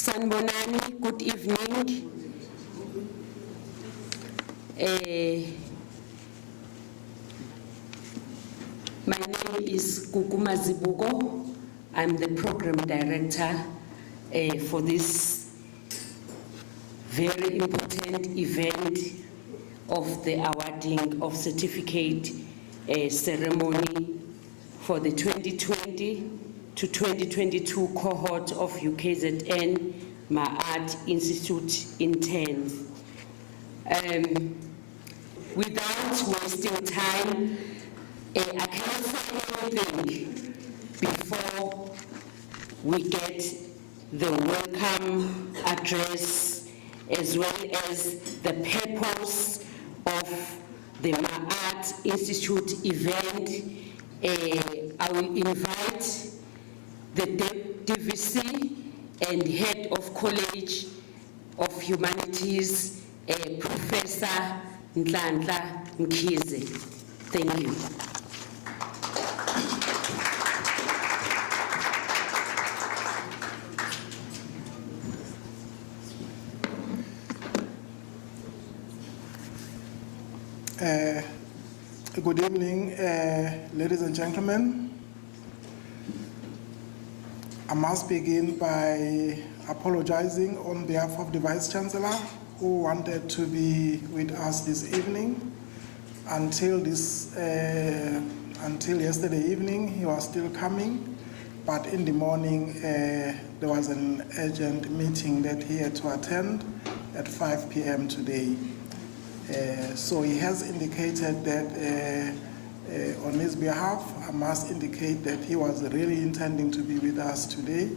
Sanbonani, good evening. My name is Kukuma Zibuko. I'm the program director for this very important event of the awarding of certificate ceremony for the 2020 to 2022 cohort of UKZN Ma'at Institute interns. Without wasting time, I cannot say anything before we get the welcome address as well as the purpose of the Ma'at Institute event. I will invite the DVC and Head of College of Humanities, Professor Nhlanhla Mkhize. Thank you. Good evening, ladies and gentlemen. I must begin by apologizing on behalf of the Vice-Chancellor who wanted to be with us this evening. Until yesterday evening, he was still coming, but in the morning there was an urgent meeting that he had to attend at 5 p.m. today. So he has indicated that on his behalf, I must indicate that he was really intending to be with us today,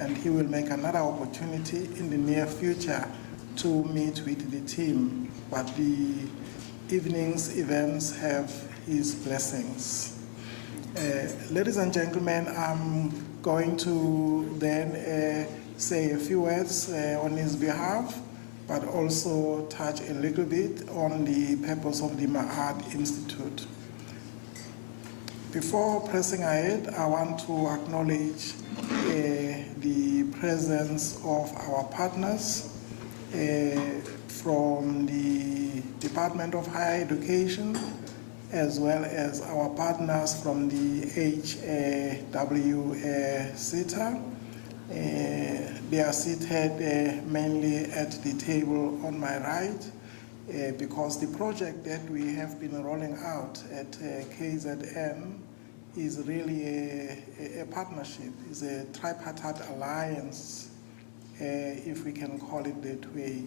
and he will make another opportunity in the near future to meet with the team. But the evening's events have his blessings. Ladies and gentlemen, I'm going to then say a few words on his behalf, but also touch a little bit on the purpose of the Ma'at Institute. Before pressing ahead, I want to acknowledge the presence of our partners from the Department of Higher Education, as well as our partners from the HWCETA. They are seated mainly at the table on my right, because the project that we have been rolling out at KZN is really a partnership, is a tripartite alliance, if we can call it that way.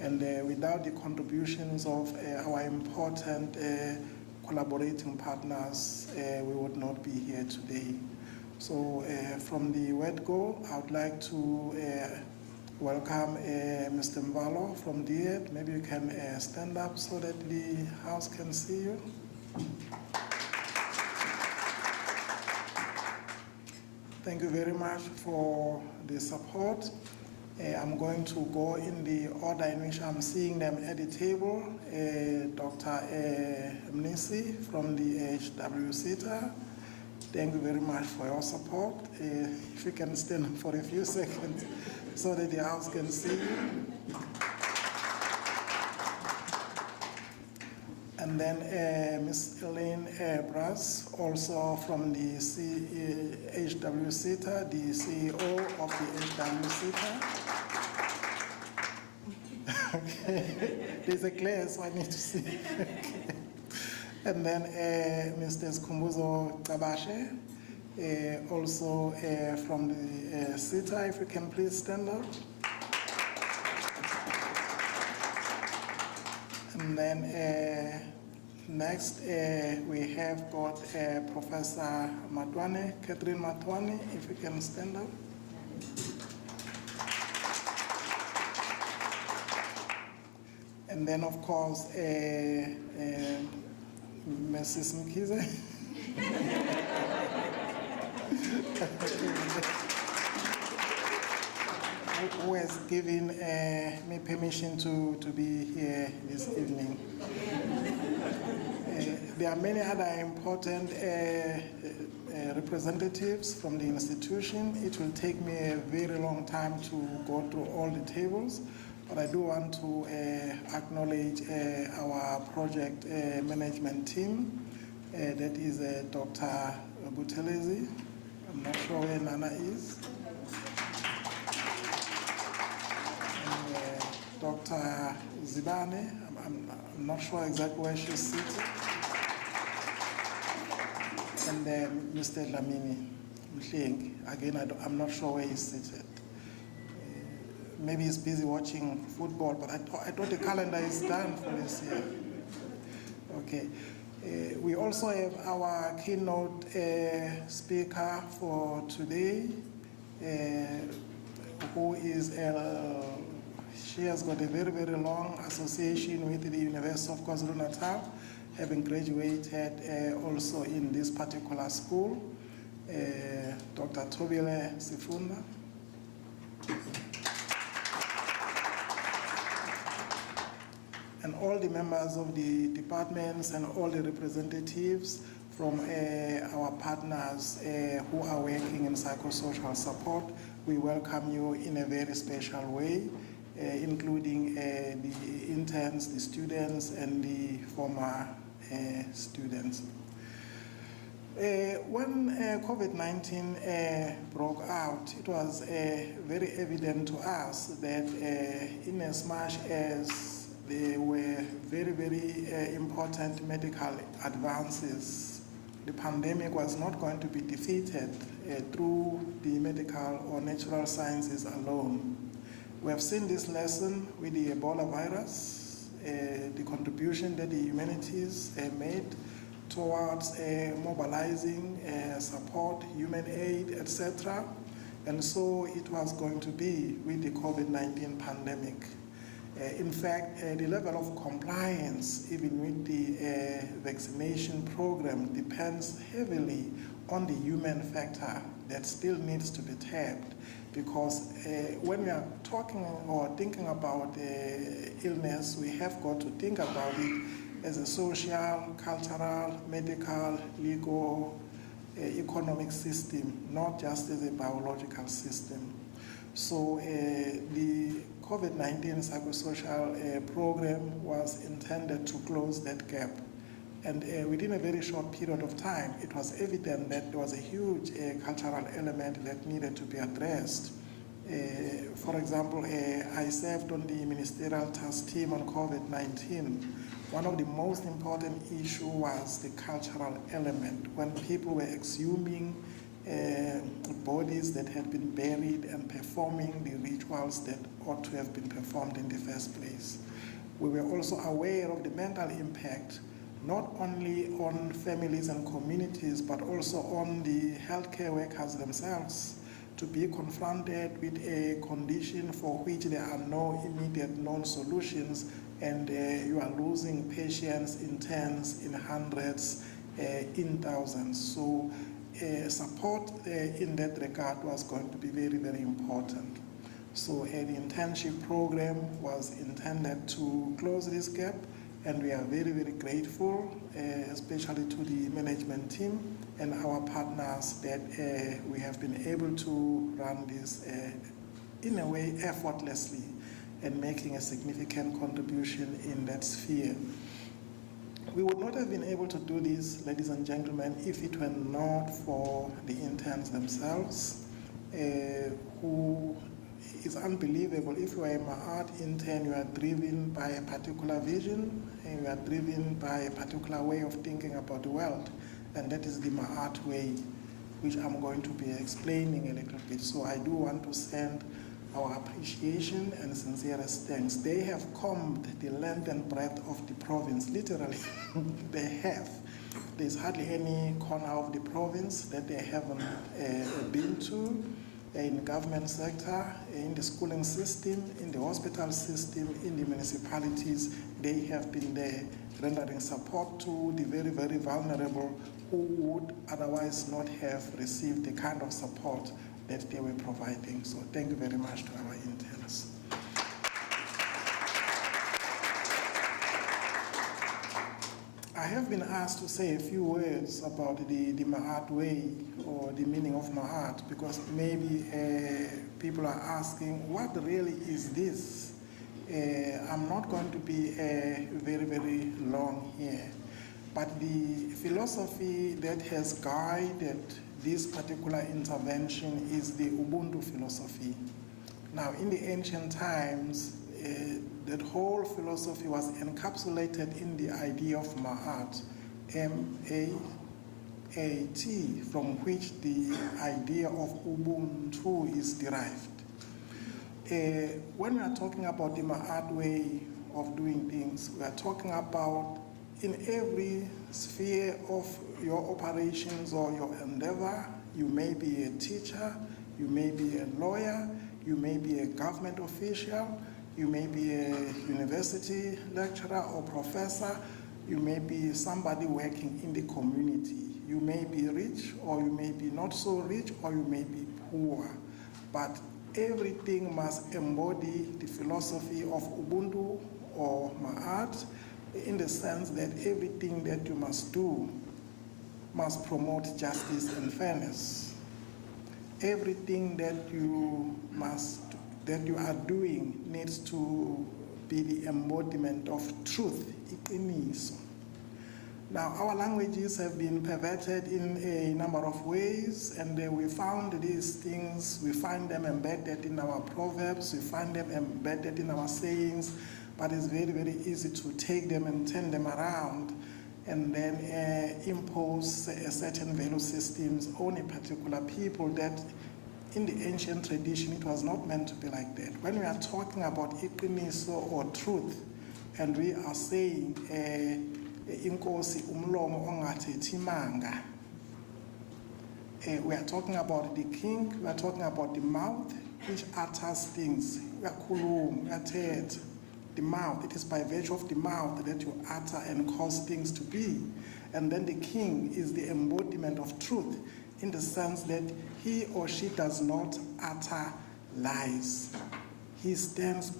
And without the contributions of our important collaborating partners, we would not be here today. So from the word go, I would like to welcome Mr. Mbalo from DED. Maybe you can stand up so that the house can see you. Thank you very much for the support. I'm going to go in the order in which I'm seeing them at the table. Dr. Mnisi from the HWCETA. Thank you very much for your support. If you can stand up for a few seconds so that the house can see you. And then Ms. Elaine Brass, also from the HWCETA, the CEO of the HWCETA. Okay, there's a glare, so I need to see. And then Mr. Skumbuzo Kabashe, also from the CETA, if you can please stand up. And then next we have got Professor Matwane, Catherine Matwane, if you can stand up. And then of course, Mrs. Mkhize. Who has given me permission to be here this evening. There are many other important representatives from the institution. It will take me a very long time to go through all the tables, but I do want to acknowledge our project management team. That is Dr. Buthelezi. I'm not sure where Nana is. And, Dr. Zibane, I'm not sure exactly where she's seated. And then Mr. Lamini Mhlengi, again, I'm not sure where he's seated. Maybe he's busy watching football, but I thought the calendar is done for this year. Okay. We also have our keynote speaker for today, who is, she has got a very, very long association with the University of KwaZulu-Natal, having graduated also in this particular school, Dr. Tobile Sifunda. And all the members of the departments and all the representatives from our partners who are working in psychosocial support, we welcome you in a very special way, including the interns, the students, and the former students. When COVID-19 broke out, it was very evident to us that in as much as there were very, very important medical advances, the pandemic was not going to be defeated through the medical or natural sciences alone. We have seen this lesson with the Ebola virus, the contribution that the humanities made towards mobilizing support, human aid, etc. And so it was going to be with the COVID-19 pandemic. In fact, the level of compliance, even with the vaccination program, depends heavily on the human factor that still needs to be tapped. Because when we are talking or thinking about illness, we have got to think about it as a social, cultural, medical, legal, economic system, not just as a biological system. So the COVID-19 psychosocial program was intended to close that gap. And within a very short period of time, it was evident that there was a huge cultural element that needed to be addressed. For example, I served on the ministerial task team on COVID-19. One of the most important issues was the cultural element, when people were exhuming bodies that had been buried and performing the rituals that ought to have been performed in the first place. We were also aware of the mental impact, not only on families and communities, but also on the healthcare workers themselves, to be confronted with a condition for which there are no immediate known solutions, and you are losing patients in tens, in hundreds, in thousands. So support in that regard was going to be very, very important. So the internship program was intended to close this gap, and we are very, very grateful, especially to the management team and our partners, that we have been able to run this in a way effortlessly and making a significant contribution in that sphere. We would not have been able to do this, ladies and gentlemen, if it were not for the interns themselves, who is unbelievable. If you are a Ma'at intern, you are driven by a particular vision, and you are driven by a particular way of thinking about the world, and that is the Ma'at way, which I'm going to be explaining a little bit. So I do want to send our appreciation and sincerest thanks. They have combed the length and breadth of the province, literally. They have. There's hardly any corner of the province that they haven't been to, in the government sector, in the schooling system, in the hospital system, in the municipalities. They have been there rendering support to the very, very vulnerable who would otherwise not have received the kind of support that they were providing. So thank you very much to our interns. I I have been asked to say a few words about the Ma'at way, or the meaning of Ma'at, because maybe people are asking, what really is this? I'm not going to be very, very long here, but the philosophy that has guided this particular intervention is the Ubuntu philosophy. Now, in the ancient times, that whole philosophy was encapsulated in the idea of Ma'at, M-A-A-T, from which the idea of Ubuntu is derived. When we are talking about the Ma'at way of doing things, we are talking about in every sphere of your operations or your endeavor. You may be a teacher, you may be a lawyer, you may be a government official, you may be a university lecturer or professor, you may be somebody working in the community. You may be rich, or you may be not so rich, or you may be poor. But everything must embody the philosophy of Ubuntu or Ma'at, in the sense that everything that you must do must promote justice and fairness. Everything that you are doing needs to be the embodiment of truth, iqiniso. Now, our languages have been perverted in a number of ways, and we found these things, we find them embedded in our proverbs, we find them embedded in our sayings, but it's very, very easy to take them and turn them around and then impose certain value systems on a particular people that in the ancient tradition, it was not meant to be like that. When we are talking about iqiniso or truth, and we are saying inkosi umlomo ongathethi imanga, we are talking about the king, we are talking about the mouth which utters things. Uyakhuluma, uyathetha. The mouth, it is by virtue of the mouth that you utter and cause things to be. And then the king is the embodiment of truth, in the sense that he or she does not utter lies. He stands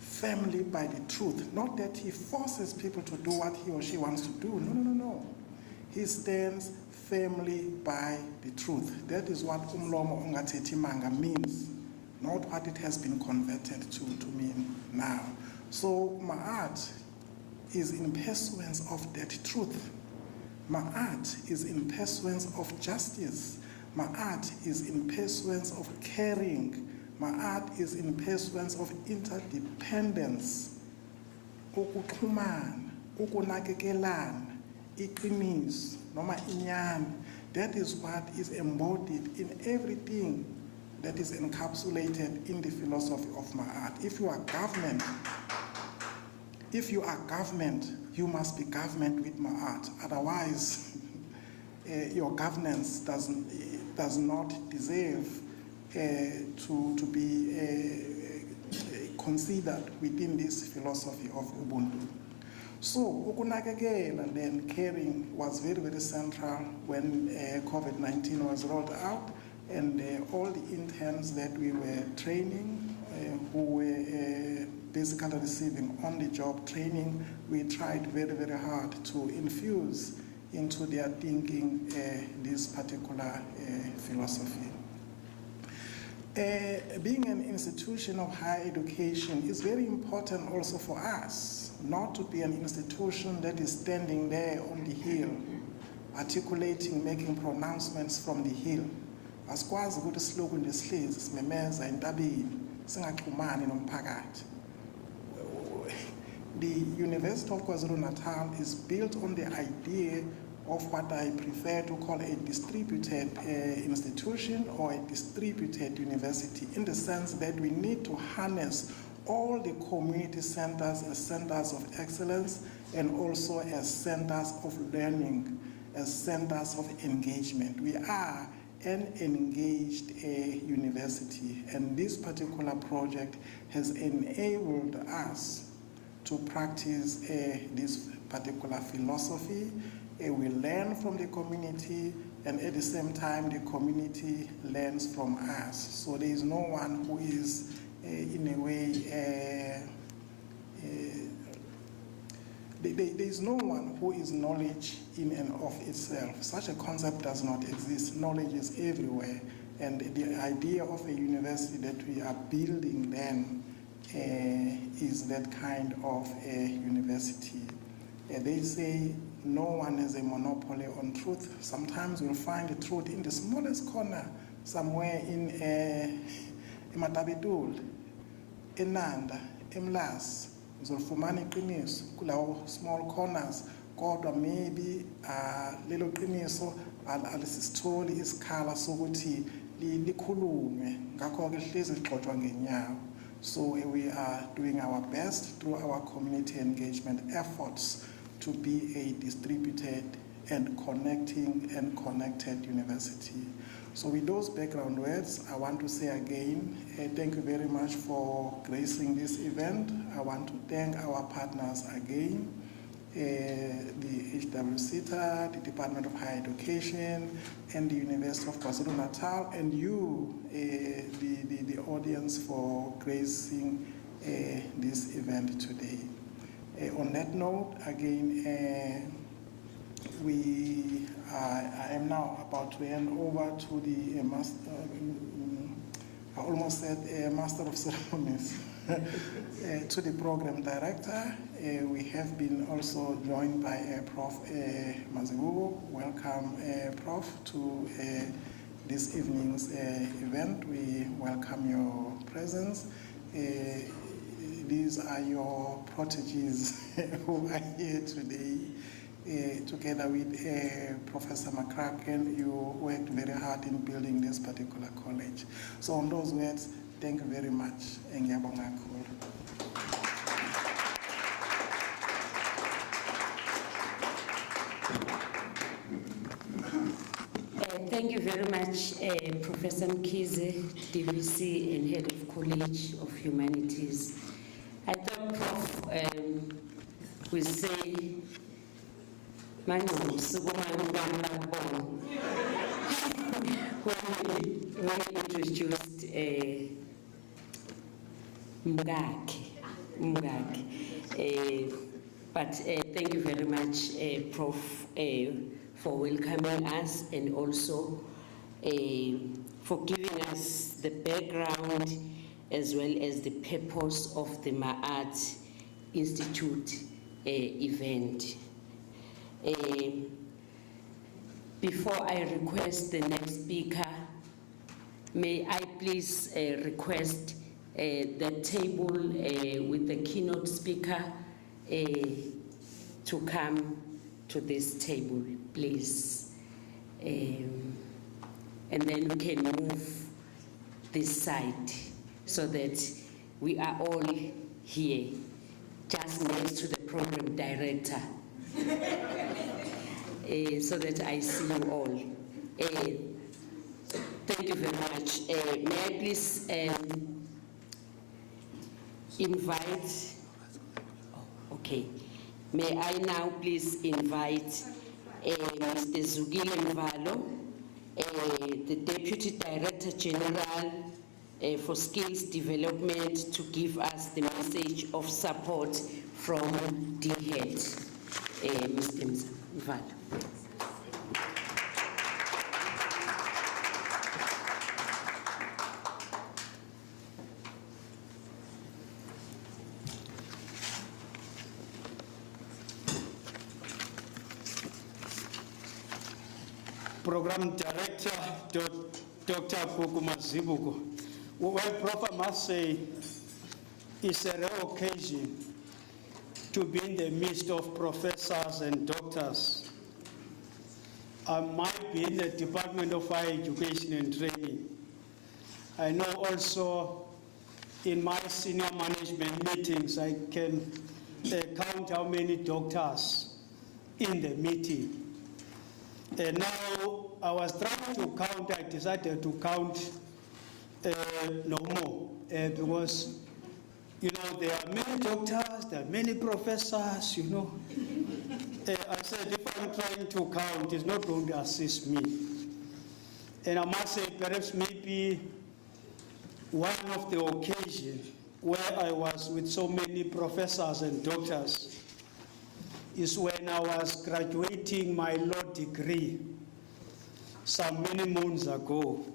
firmly by the truth. Not that he forces people to do what he or she wants to do. No. He stands firmly by the truth. That is what umlomo ongathethi imanga means, not what it has been converted to mean now. So Ma'at is in pursuance of that truth. Ma'at is in pursuance of justice. Ma'at is in pursuance of caring. Ma'at is in pursuance of interdependence. Ukuxhumana, ukunakekelana, iqiniso, noma inyani. That is what is embodied in everything that is encapsulated in the philosophy of Ma'at. If you are government, you must be government with Ma'at. Otherwise, your governance does not deserve to be considered within this philosophy of Ubuntu. So, ukunakekela and then caring was very, very central when COVID-19 was rolled out, and all the interns that we were training, who were basically receiving on-the-job training, we tried very, very hard to infuse into their thinking this particular philosophy. Being an institution of higher education is very important also for us, not to be an institution that is standing there on the hill, articulating, making pronouncements from the hill. Asikwazi ukuthi siloku ndesihlezi simemeza entabeni singaxhumani nomphakathi. The University of KwaZulu-Natal is built on the idea of what I prefer to call a distributed institution or a distributed university, in the sense that we need to harness all the community centers as centers of excellence and also as centers of learning, as centers of engagement. We are an engaged university, and this particular project has enabled us to practice this particular philosophy. We learn from the community, and at the same time the community learns from us. So there is no one who is in a way There is no one who is knowledge in and of itself. Such a concept does not exist. Knowledge is everywhere. And the idea of a university that we are building then is that kind of a university. They say no one has a monopoly on truth. Sometimes you'll find the truth in the smallest corner, somewhere in Matabitul, in Nanda, in Mlas. Uzolfumana iqiniso kulawo small corners, kodwa maybe lelo qiniso alisitholi isikhala sokuthi likhulume, ngakho ke hlezi lixoxwa ngenyawo. So we are doing our best through our community engagement efforts to be a distributed and connected university. So with those background words, I want to say again, thank you very much for gracing this event. I want to thank our partners again, the HWCTA, the Department of Higher Education, and the University of KwaZulu-Natal, and you, the audience, for gracing this event today. On that note, again, I am now about to hand over to the master, I almost said master of ceremonies, to the program director. We have been also joined by Prof. Mazibuko. Welcome, Prof, to this evening's event. We welcome your presence. These are your proteges who are here today. Together with Professor McCracken, you worked very hard in building this particular college. So on those words, thank you very much. Thank you very much, Professor Mkhize, DVC and Head of College of Humanities. I thought Prof would say, when we introduced Mugaki. But thank you very much, Prof, for welcoming us and also for giving us the background as well as the purpose of the Ma'at Institute event. Before I request the next speaker, may I please request the table with the keynote speaker to come to this table, please. And then we can move this side so that we are all here, just next to the program director. So that I see you all. Thank you very much. May I please invite, okay. May I now please invite Mr. Zugile Mvalo, the Deputy Director General for Skills Development, to give us the message of support from DHEAD. Mr. Mvalo. Program Director, Dr. Mazibuko. Well, Prof, I must say, it's a rare occasion to be in the midst of professors and doctors. I might be in the Department of Higher Education and Training. I know also in my senior management meetings, I can count how many doctors in the meeting. And now I was trying to count, I decided to count no more because, you know, there are many doctors, there are many professors, you know. I said, if I'm trying to count, it's not going to assist me. And I must say, perhaps maybe one of the occasions where I was with so many professors and doctors is when I was graduating my law degree some many moons ago.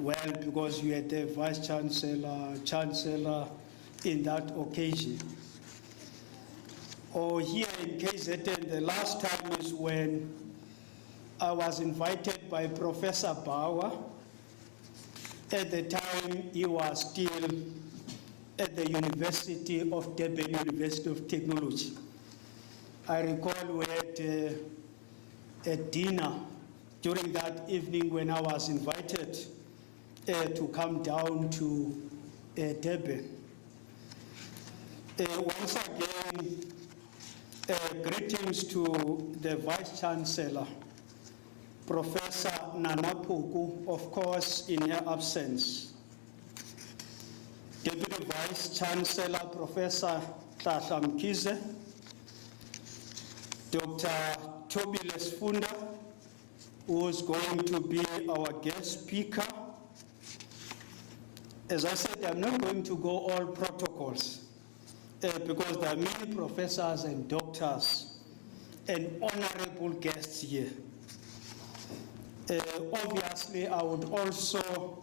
Well, because you had the Vice Chancellor in that occasion. Or here in KZN, the last time is when I was invited by Professor Bauer. At the time, he was still at the University of Durban, University of Technology. I recall we had a dinner during that evening when I was invited to come down to Durban. Once again, greetings to the Vice Chancellor, Professor Nana Puku, of course, in her absence. Deputy Vice Chancellor, Professor Tlahla Mkhize, Dr. Toby Lesfunda, who is going to be our guest speaker. As I said, I'm not going to go all protocols because there are many professors and doctors and honorable guests here. Obviously, I would also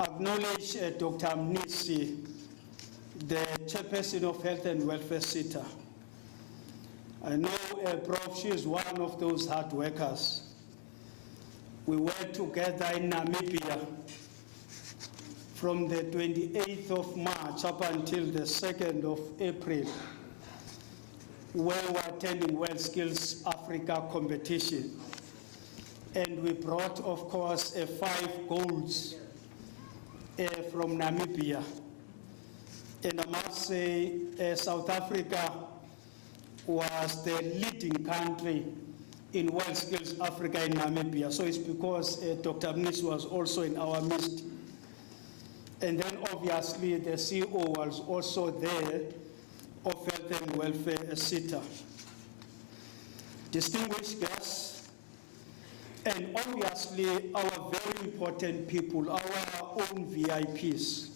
acknowledge Dr. Mnisi, the chairperson of Health and Welfare SETA. I know Prof, she is one of those hard workers. We worked together in Namibia from the 28th of March up until the 2nd of April, where we were attending World Skills Africa competition. And we brought, of course, 5 golds from Namibia. And I must say, South Africa was the leading country in World Skills Africa in Namibia. So it's because Dr. Mnisi was also in our midst. And then obviously the CEO was also there of Health and Welfare SETA. Distinguished guests, and obviously our very important people, our own VIPs,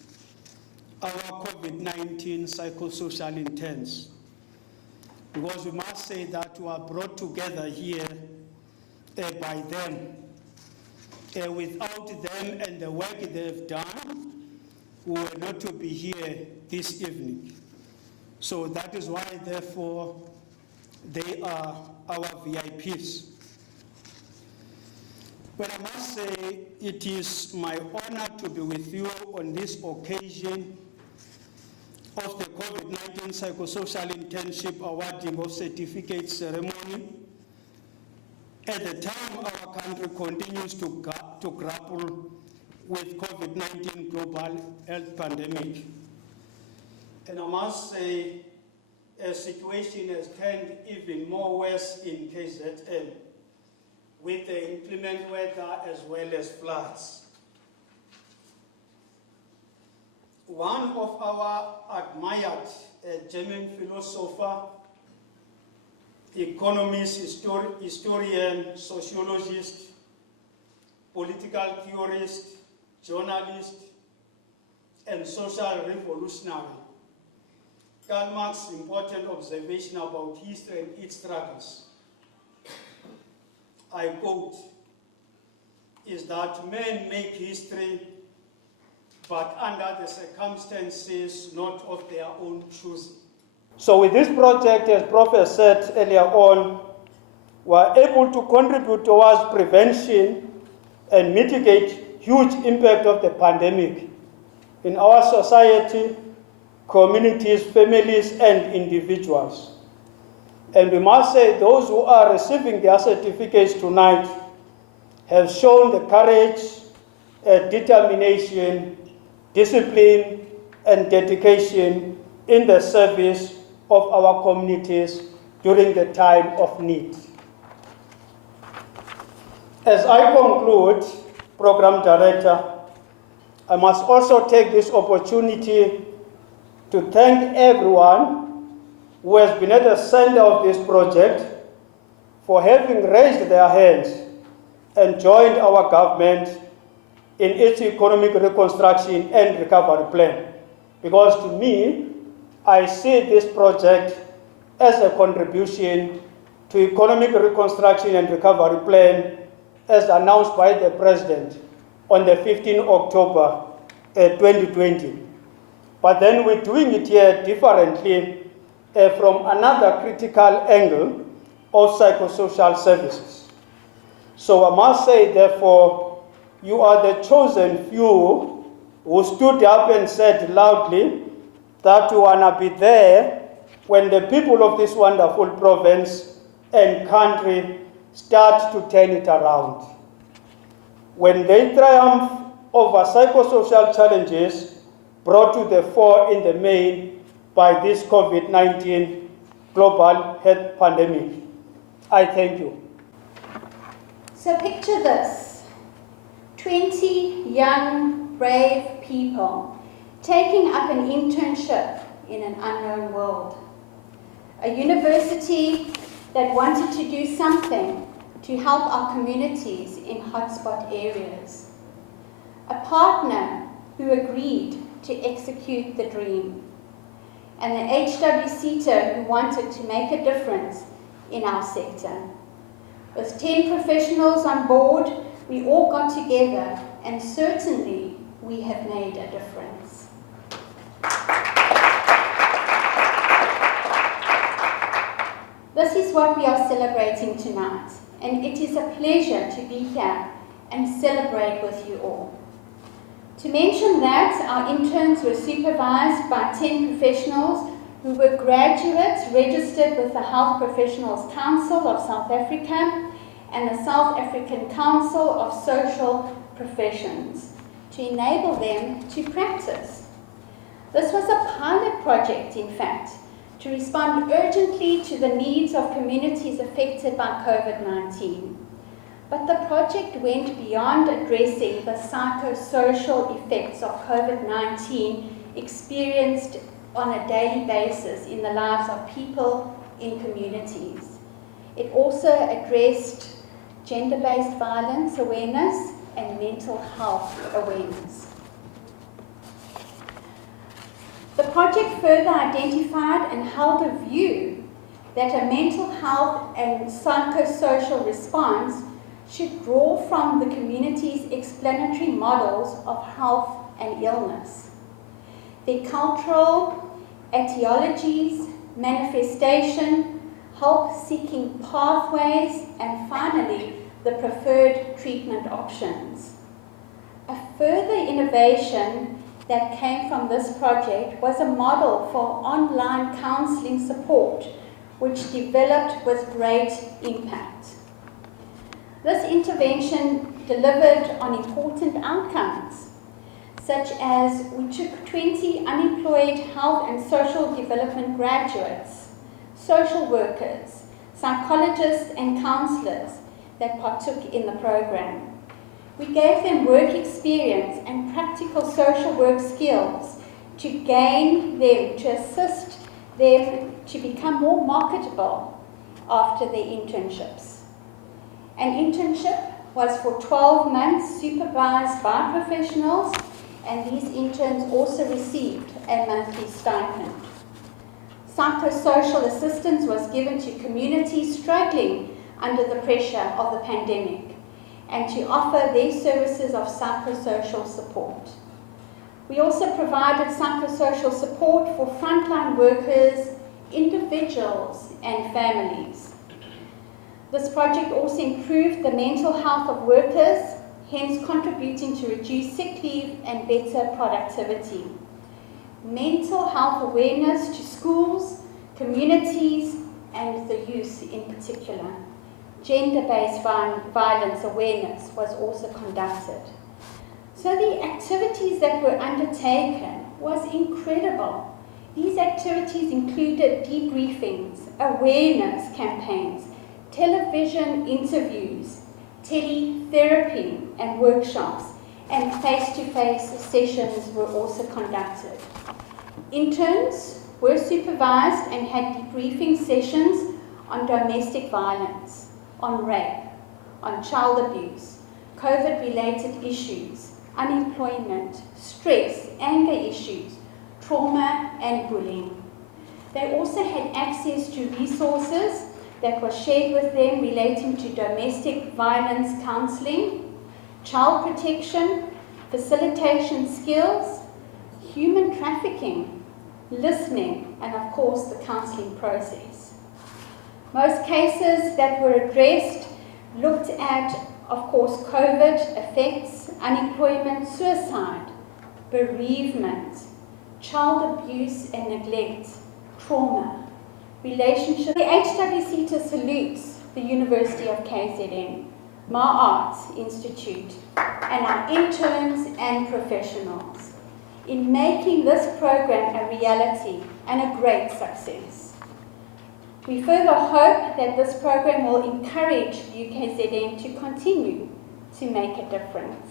our COVID-19 psychosocial interns. Because we must say that we are brought together here by them. Without them and the work they've done, we were not to be here this evening. So that is why, therefore, they are our VIPs. But I must say, it is my honor to be with you on this occasion of the COVID-19 Psychosocial Internship Awarding of Certificate ceremony. At the time, our country continues to grapple with COVID-19 global health pandemic. And I must say, a situation has turned even more worse in KZN, with the inclement weather as well as floods. One of our admired German philosopher, economist, historian, sociologist, political theorist, journalist, and social revolutionary, Karl Marx's important observation about history and its struggles, I quote, is that men make history, but under the circumstances not of their own choosing. So with this project, as Prof said earlier on, we are able to contribute towards prevention and mitigate huge impact of the pandemic in our society, communities, families, and individuals. And we must say those who are receiving their certificates tonight have shown the courage, determination, discipline, and dedication in the service of our communities during the time of need. As I conclude, Program Director, I must also take this opportunity to thank everyone who has been at the center of this project for having raised their hands and joined our government in its economic reconstruction and recovery plan. Because to me, I see this project as a contribution to economic reconstruction and recovery plan as announced by the President on the 15th October 2020. But then we're doing it here differently from another critical angle of psychosocial services. So I must say, therefore, you are the chosen few who stood up and said loudly that you want to be there when the people of this wonderful province and country start to turn it around. When they triumph over psychosocial challenges brought to the fore in the main by this COVID-19 global health pandemic. I thank you. So picture this, 20 young, brave people taking up an internship in an unknown world. A university that wanted to do something to help our communities in hotspot areas. A partner who agreed to execute the dream. And the HWCter who wanted to make a difference in our sector. With 10 professionals on board, we all got together, and certainly we have made a difference. This is what we are celebrating tonight, and it is a pleasure to be here and celebrate with you all. To mention that, our interns were supervised by 10 professionals who were graduates registered with the Health Professionals Council of South Africa and the South African Council of Social Professions to enable them to practice. This was a pilot project, in fact, to respond urgently to the needs of communities affected by COVID-19. But the project went beyond addressing the psychosocial effects of COVID-19 experienced on a daily basis in the lives of people in communities. It also addressed gender-based violence awareness and mental health awareness. The project further identified and held a view that a mental health and psychosocial response should draw from the community's explanatory models of health and illness, their cultural etiologies, manifestation, help-seeking pathways, and finally, the preferred treatment options. A further innovation that came from this project was a model for online counseling support, which developed with great impact. This intervention delivered on important outcomes, such as we took 20 unemployed health and social development graduates, social workers, psychologists and counselors that partook in the program. We gave them work experience and practical social work skills to gain them, to assist them to become more marketable after their internships. An internship was for 12 months supervised by professionals, and these interns also received a monthly stipend. Psychosocial assistance was given to communities struggling under the pressure of the pandemic and to offer their services of psychosocial support. We also provided psychosocial support for frontline workers, individuals, and families. This project also improved the mental health of workers, hence contributing to reduced sick leave and better productivity. Mental health awareness to schools, communities, and the youth in particular. Gender-based violence awareness was also conducted. So the activities that were undertaken was incredible. These activities included debriefings, awareness campaigns, television interviews, teletherapy and workshops, and face-to-face sessions were also conducted. Interns were supervised and had debriefing sessions on domestic violence, on rape, on child abuse, COVID-related issues, unemployment, stress, anger issues, trauma, and bullying. They also had access to resources that were shared with them relating to domestic violence counselling, child protection, facilitation skills, human trafficking, listening, and of course the counselling process. Most cases that were addressed looked at, of course, COVID effects, unemployment, suicide, bereavement, child abuse and neglect, trauma, relationships. The HWC salutes the University of KZN, Ma Arts Institute, and our interns and professionals in making this program a reality and a great success. We further hope that this program will encourage UKZN to continue to make a difference.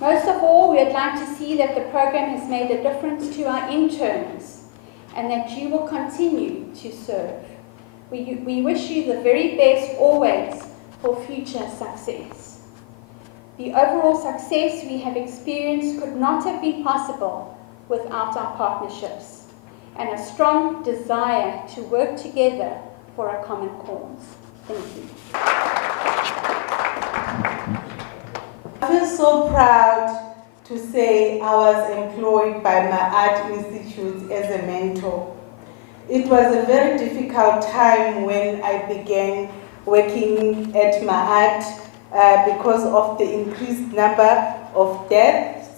Most of all, we would like to see that the program has made a difference to our interns and that you will continue to serve. We wish you the very best always for future success. The overall success we have experienced could not have been possible without our partnerships and a strong desire to work together for a common cause. Thank you. I feel so proud to say I was employed by my art institute as a mentor. It was a very difficult time when I began working at my art because of the increased number of deaths,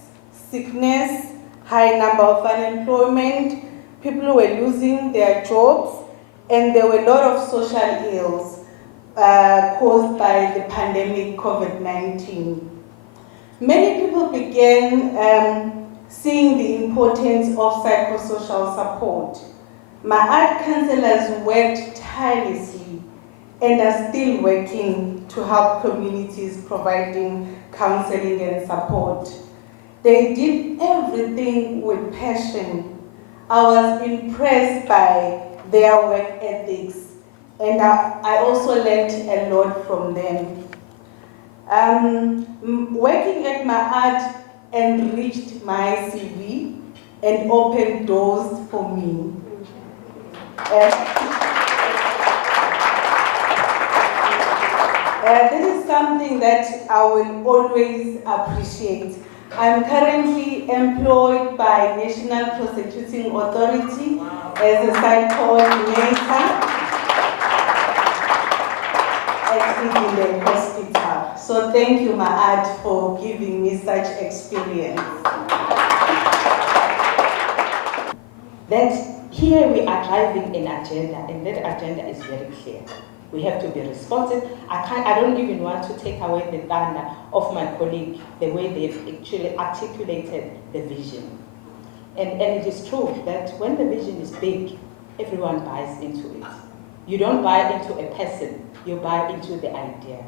sickness, high number of unemployment, people were losing their jobs, and there were a lot of social ills caused by the pandemic COVID-19. Many people began seeing the importance of psychosocial support. My art counselors worked tirelessly and are still working to help communities providing counseling and support. They did everything with passion. I was impressed by their work ethics, and I also learned a lot from them. Working at my art enriched my CV and opened doors for me. This is something that I will always appreciate. I'm currently employed by National Prosecuting Authority as a site coordinator at Keynote Hospital. So thank you, my art, for giving me such experience. That here we are driving an agenda, and that agenda is very clear. We have to be responsive. I don't even want to take away the thunder of my colleague, the way they've actually articulated the vision. And it is true that when the vision is big, everyone buys into it. You don't buy into a person, you buy into the idea.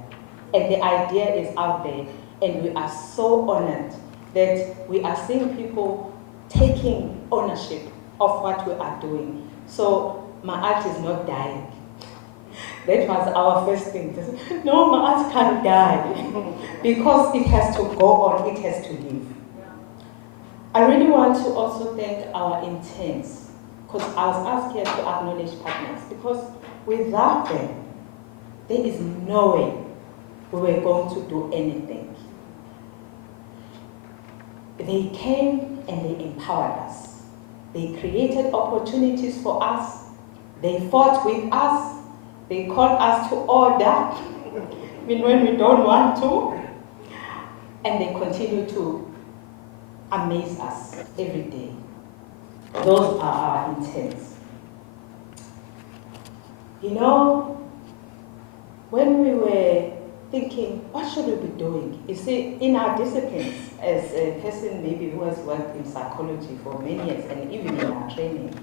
And the idea is out there, and we are so honored that we are seeing people taking ownership of what we are doing. So my art is not dying. That was our first thing. No, my art can't die because it has to go on, it has to live. I really want to also thank our interns, because I was asked here to acknowledge partners, because without them, there is no way we were going to do anything. They came and they empowered us. They created opportunities for us. They fought with us. They called us to order, even when we don't want to. And they continue to amaze us every day. Those are our interns. You know, when we were thinking, what should we be doing? You see, in our disciplines, as a person maybe who has worked in psychology for many years, and even in our training,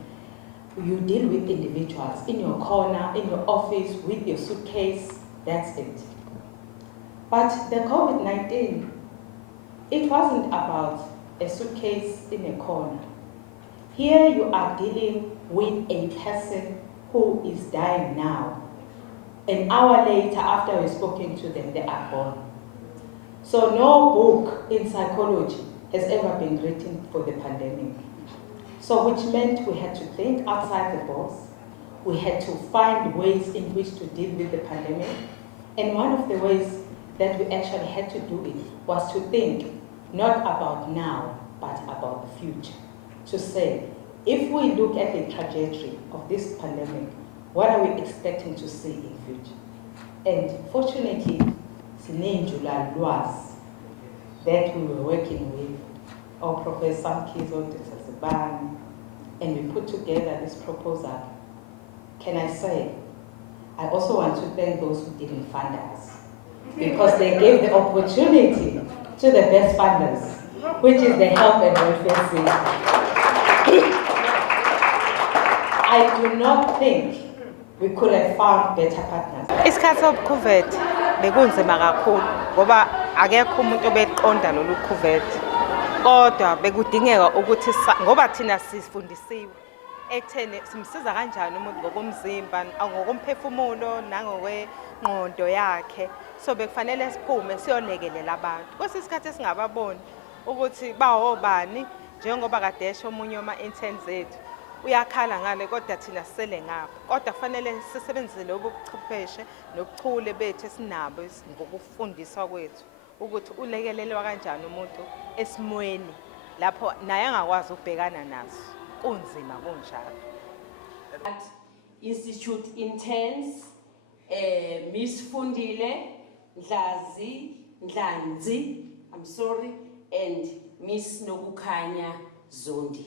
you deal with individuals in your corner, in your office, with your suitcase, that's it. But the COVID-19, it wasn't about a suitcase in a corner. Here you are dealing with a person who is dying now. An hour later, after we've spoken to them, they are gone. So no book in psychology has ever been written for the pandemic. So which meant we had to think outside the box. We had to find ways in which to deal with the pandemic. And one of the ways that we actually had to do it was to think not about now, but about the future. To say, if we look at the trajectory of this pandemic, what are we expecting to see in future? And fortunately, Sinenjula Luas that we were working with, our Professor Samkizo Desaseban, and we put together this proposal. Can I say, I also want to thank those who didn't fund us, because they gave the opportunity to the best funders, which is the health and welfare system. I do not think we could have found better partners. Isikhathi sokuCOVID bekunzima kakhulu ngoba akekho umuntu obeqonda lolu COVID. Kodwa bekudingeka ukuthi ngoba thina sifundisiwe ekutheni simsiza kanjani umuntu ngokomzimba, ngokomphefumulo nangokwengqondo yakhe. So bekufanele siphume siyolekelela abantu. Kwesinye isikhathi esingababoni ukuthi bawobani njengoba kadesha omunye wama-interns zethu uyakhala ngale kodwa thina sisele ngapho. Kodwa kufanele sisebenzise lobu buchwepheshe nobuchule bethu esinabo ngokufundiswa kwethu ukuthi ulekelelwa kanjani umuntu esimweni lapho naye angakwazi ukubhekana naso. Kunzima kunjalo. At Institute Interns, Miss Fundile Ndlanzi, I'm sorry, and Miss Nokukanya Zondi.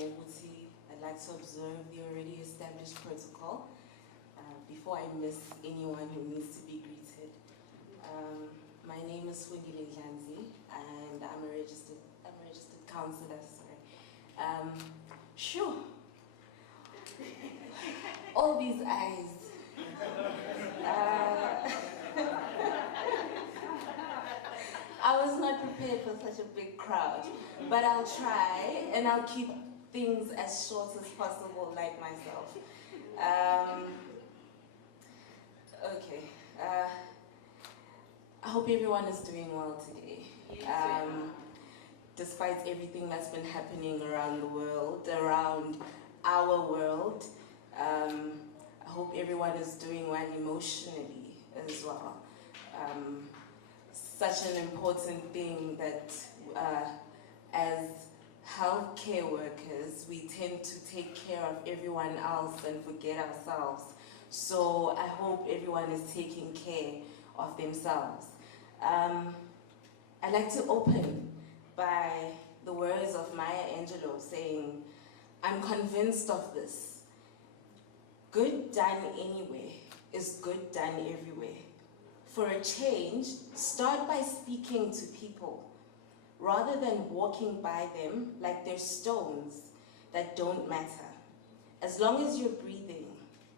I'd like to observe the already established protocol before I miss anyone who needs to be greeted. My name is Fundile Ndlanzi, and I'm a registered counselor. Sorry. Sure. All these eyes. I was not prepared for such a big crowd, but I'll try and I'll keep things as short as possible, like myself. Okay. I hope everyone is doing well today. Despite everything that's been happening around the world, around our world, I hope everyone is doing well emotionally as well. Such an important thing that as healthcare workers, we tend to take care of everyone else and forget ourselves. So I hope everyone is taking care of themselves. I'd like to open by the words of Maya Angelou saying, I'm convinced of this. Good done anywhere is good done everywhere. For a change, start by speaking to people, rather than walking by them like they're stones that don't matter. As long as you're breathing,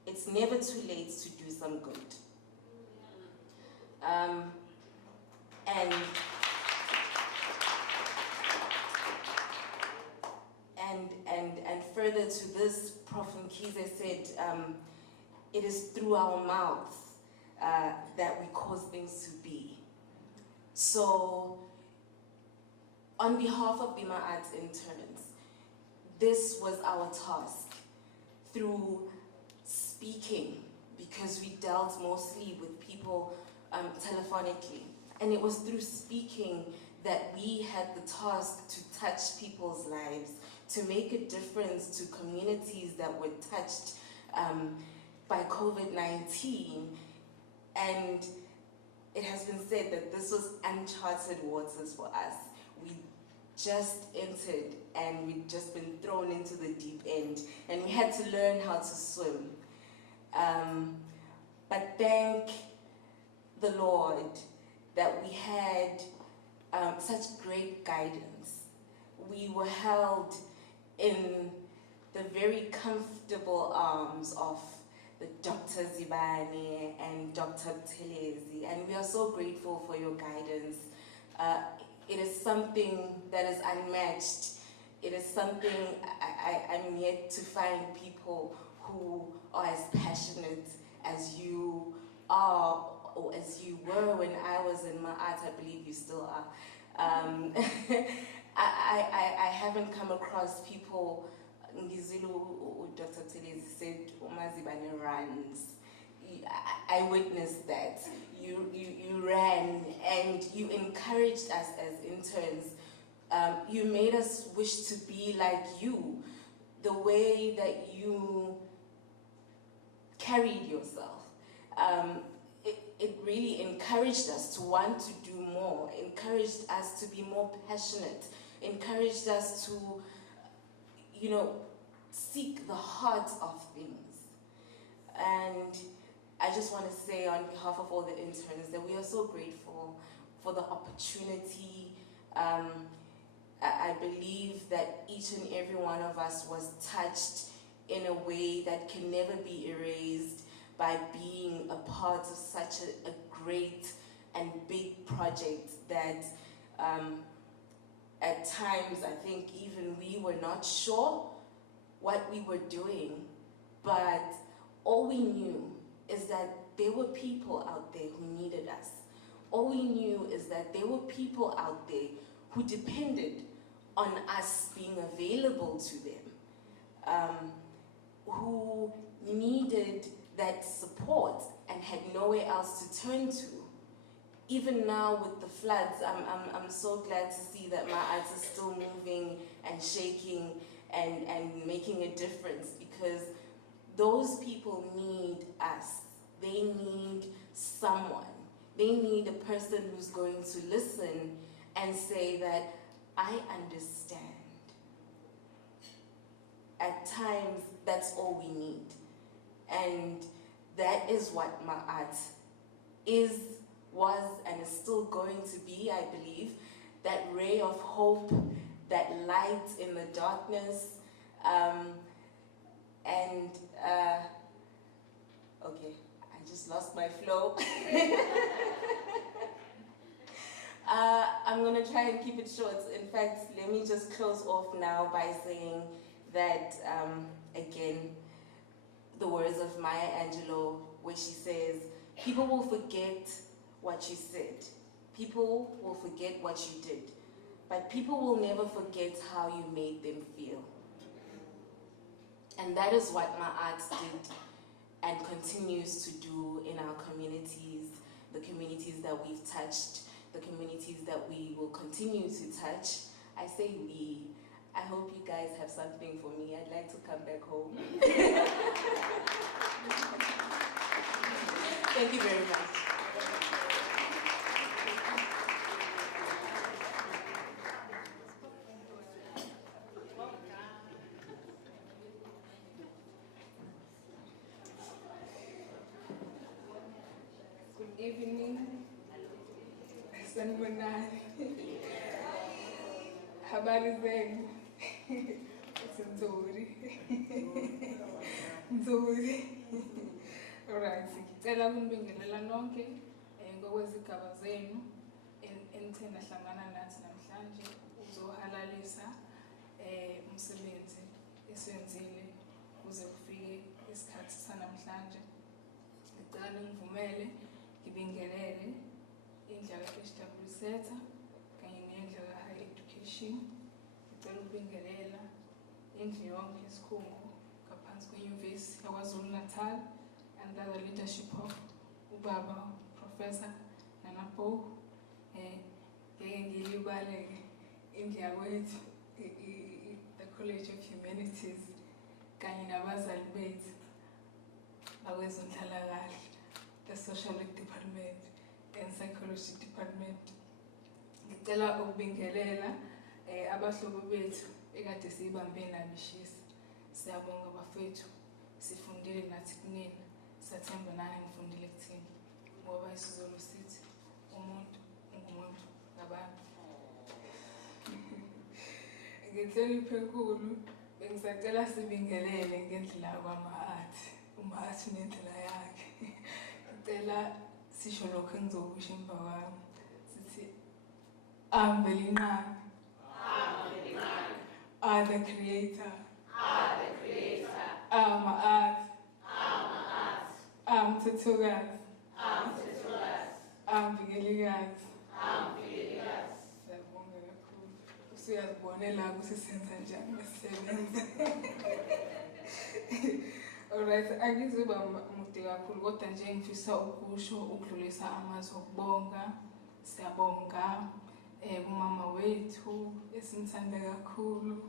it's never too late to do some good. And further to this, Prof. Mkhize said, it is through our mouths that we cause things to be. So, on behalf of the Ma'at interns, this was our task through speaking, because we dealt mostly with people telephonically. And it was through speaking that we had the task to touch people's lives, to make a difference to communities that were touched by COVID-19. And it has been said that this was uncharted waters for us. We just entered and we'd just been thrown into the deep end, and we had to learn how to swim. But thank the Lord that we had such great guidance. We were held in the very comfortable arms of the Dr. Zibane and Dr. Telezi, and we are so grateful for your guidance. It is something that is unmatched. It is something I'm yet to find people who are as passionate as you are, or as you were when I was in my art. I believe you still are. I haven't come across people. Ngizulu, Dr. Telezi said, Umazibane runs. I witnessed that. You ran and you encouraged us as interns. You made us wish to be like you, the way that you carried yourself. It really encouraged us to want to do more, encouraged us to be more passionate, encouraged us to, seek the heart of things. And I just want to say on behalf of all the interns that we are so grateful for the opportunity. I believe that each and every one of us was touched in a way that can never be erased by being a part of such a great and big project that at times I think even we were not sure what we were doing, but all we knew is that there were people out there who needed us. All we knew is that there were people out there who depended on us being available to them, who needed that support and had nowhere else to turn to. Even now with the floods, I'm so glad to see that my art is still moving and shaking and making a difference, because those people need us. They need someone. They need a person who's going to listen and say that, I understand. At times, that's all we need. And that is what my art is, was, and is still going to be, I believe. That ray of hope, that light in the darkness. Okay, I just lost my flow. I'm going to try and keep it short. In fact, let me just close off now by saying that, again, the words of Maya Angelou, where she says, people will forget what you said. People will forget what you did. But people will never forget how you made them feel. And that is what my art did and continues to do in our communities, the communities that we've touched, the communities that we will continue to touch. I say we. I hope you guys have something for me. I'd like to come back home. Thank you very much. Good evening. Sanibonani. Habari zenu. Nzuri. Nzuri. Alright. Ngicela ukunibingelela nonke ngokwezigaba zenu. Intern ahlangana nathi namhlanje uzohalalisa umsebenzi esiwenzile kuze kufike isikhathi sanamhlanje. Ngicela ngivumele ngibingelele indlela HWZ kanye nendlela higher education. Ngicela ukubingelela indlu yonke isikhungo ngaphansi kwenyuvesi yaKwaZulu-Natal under the leadership of ubaba Professor Nanapo. Ngeke ngilibaleke indlu yakwethu the College of Humanities kanye nabazali bethu bakwezonhlalakahle, the social work department and psychology department. Ngicela ukubingelela abahlobo bethu ekade siyibambe nabishisa Siyabonga bafethu. Sifundile nathi kunina. Sathemba nani nifundile kuthina. Ngoba isizolo sithi umuntu ungumuntu ngabantu. Ngenhlonipho enkulu bengisacela sibingelele ngendlela kwama-art. Uma-art unendlela yakhe. Ngicela sisho lokho engizokusho emva kwami. Sithi Belinqani. The creator. Ma-art. Mthuthukazi. Mvikelekazi. Siyabonga kakhulu. Usuyazibonela ukuthi senza njani masisebenza. Alright, angizuba mude kakhulu kodwa nje ngifisa ukusho ukudlulisa amazwi okubonga. Siyabonga kumama wethu esimthanda kakhulu,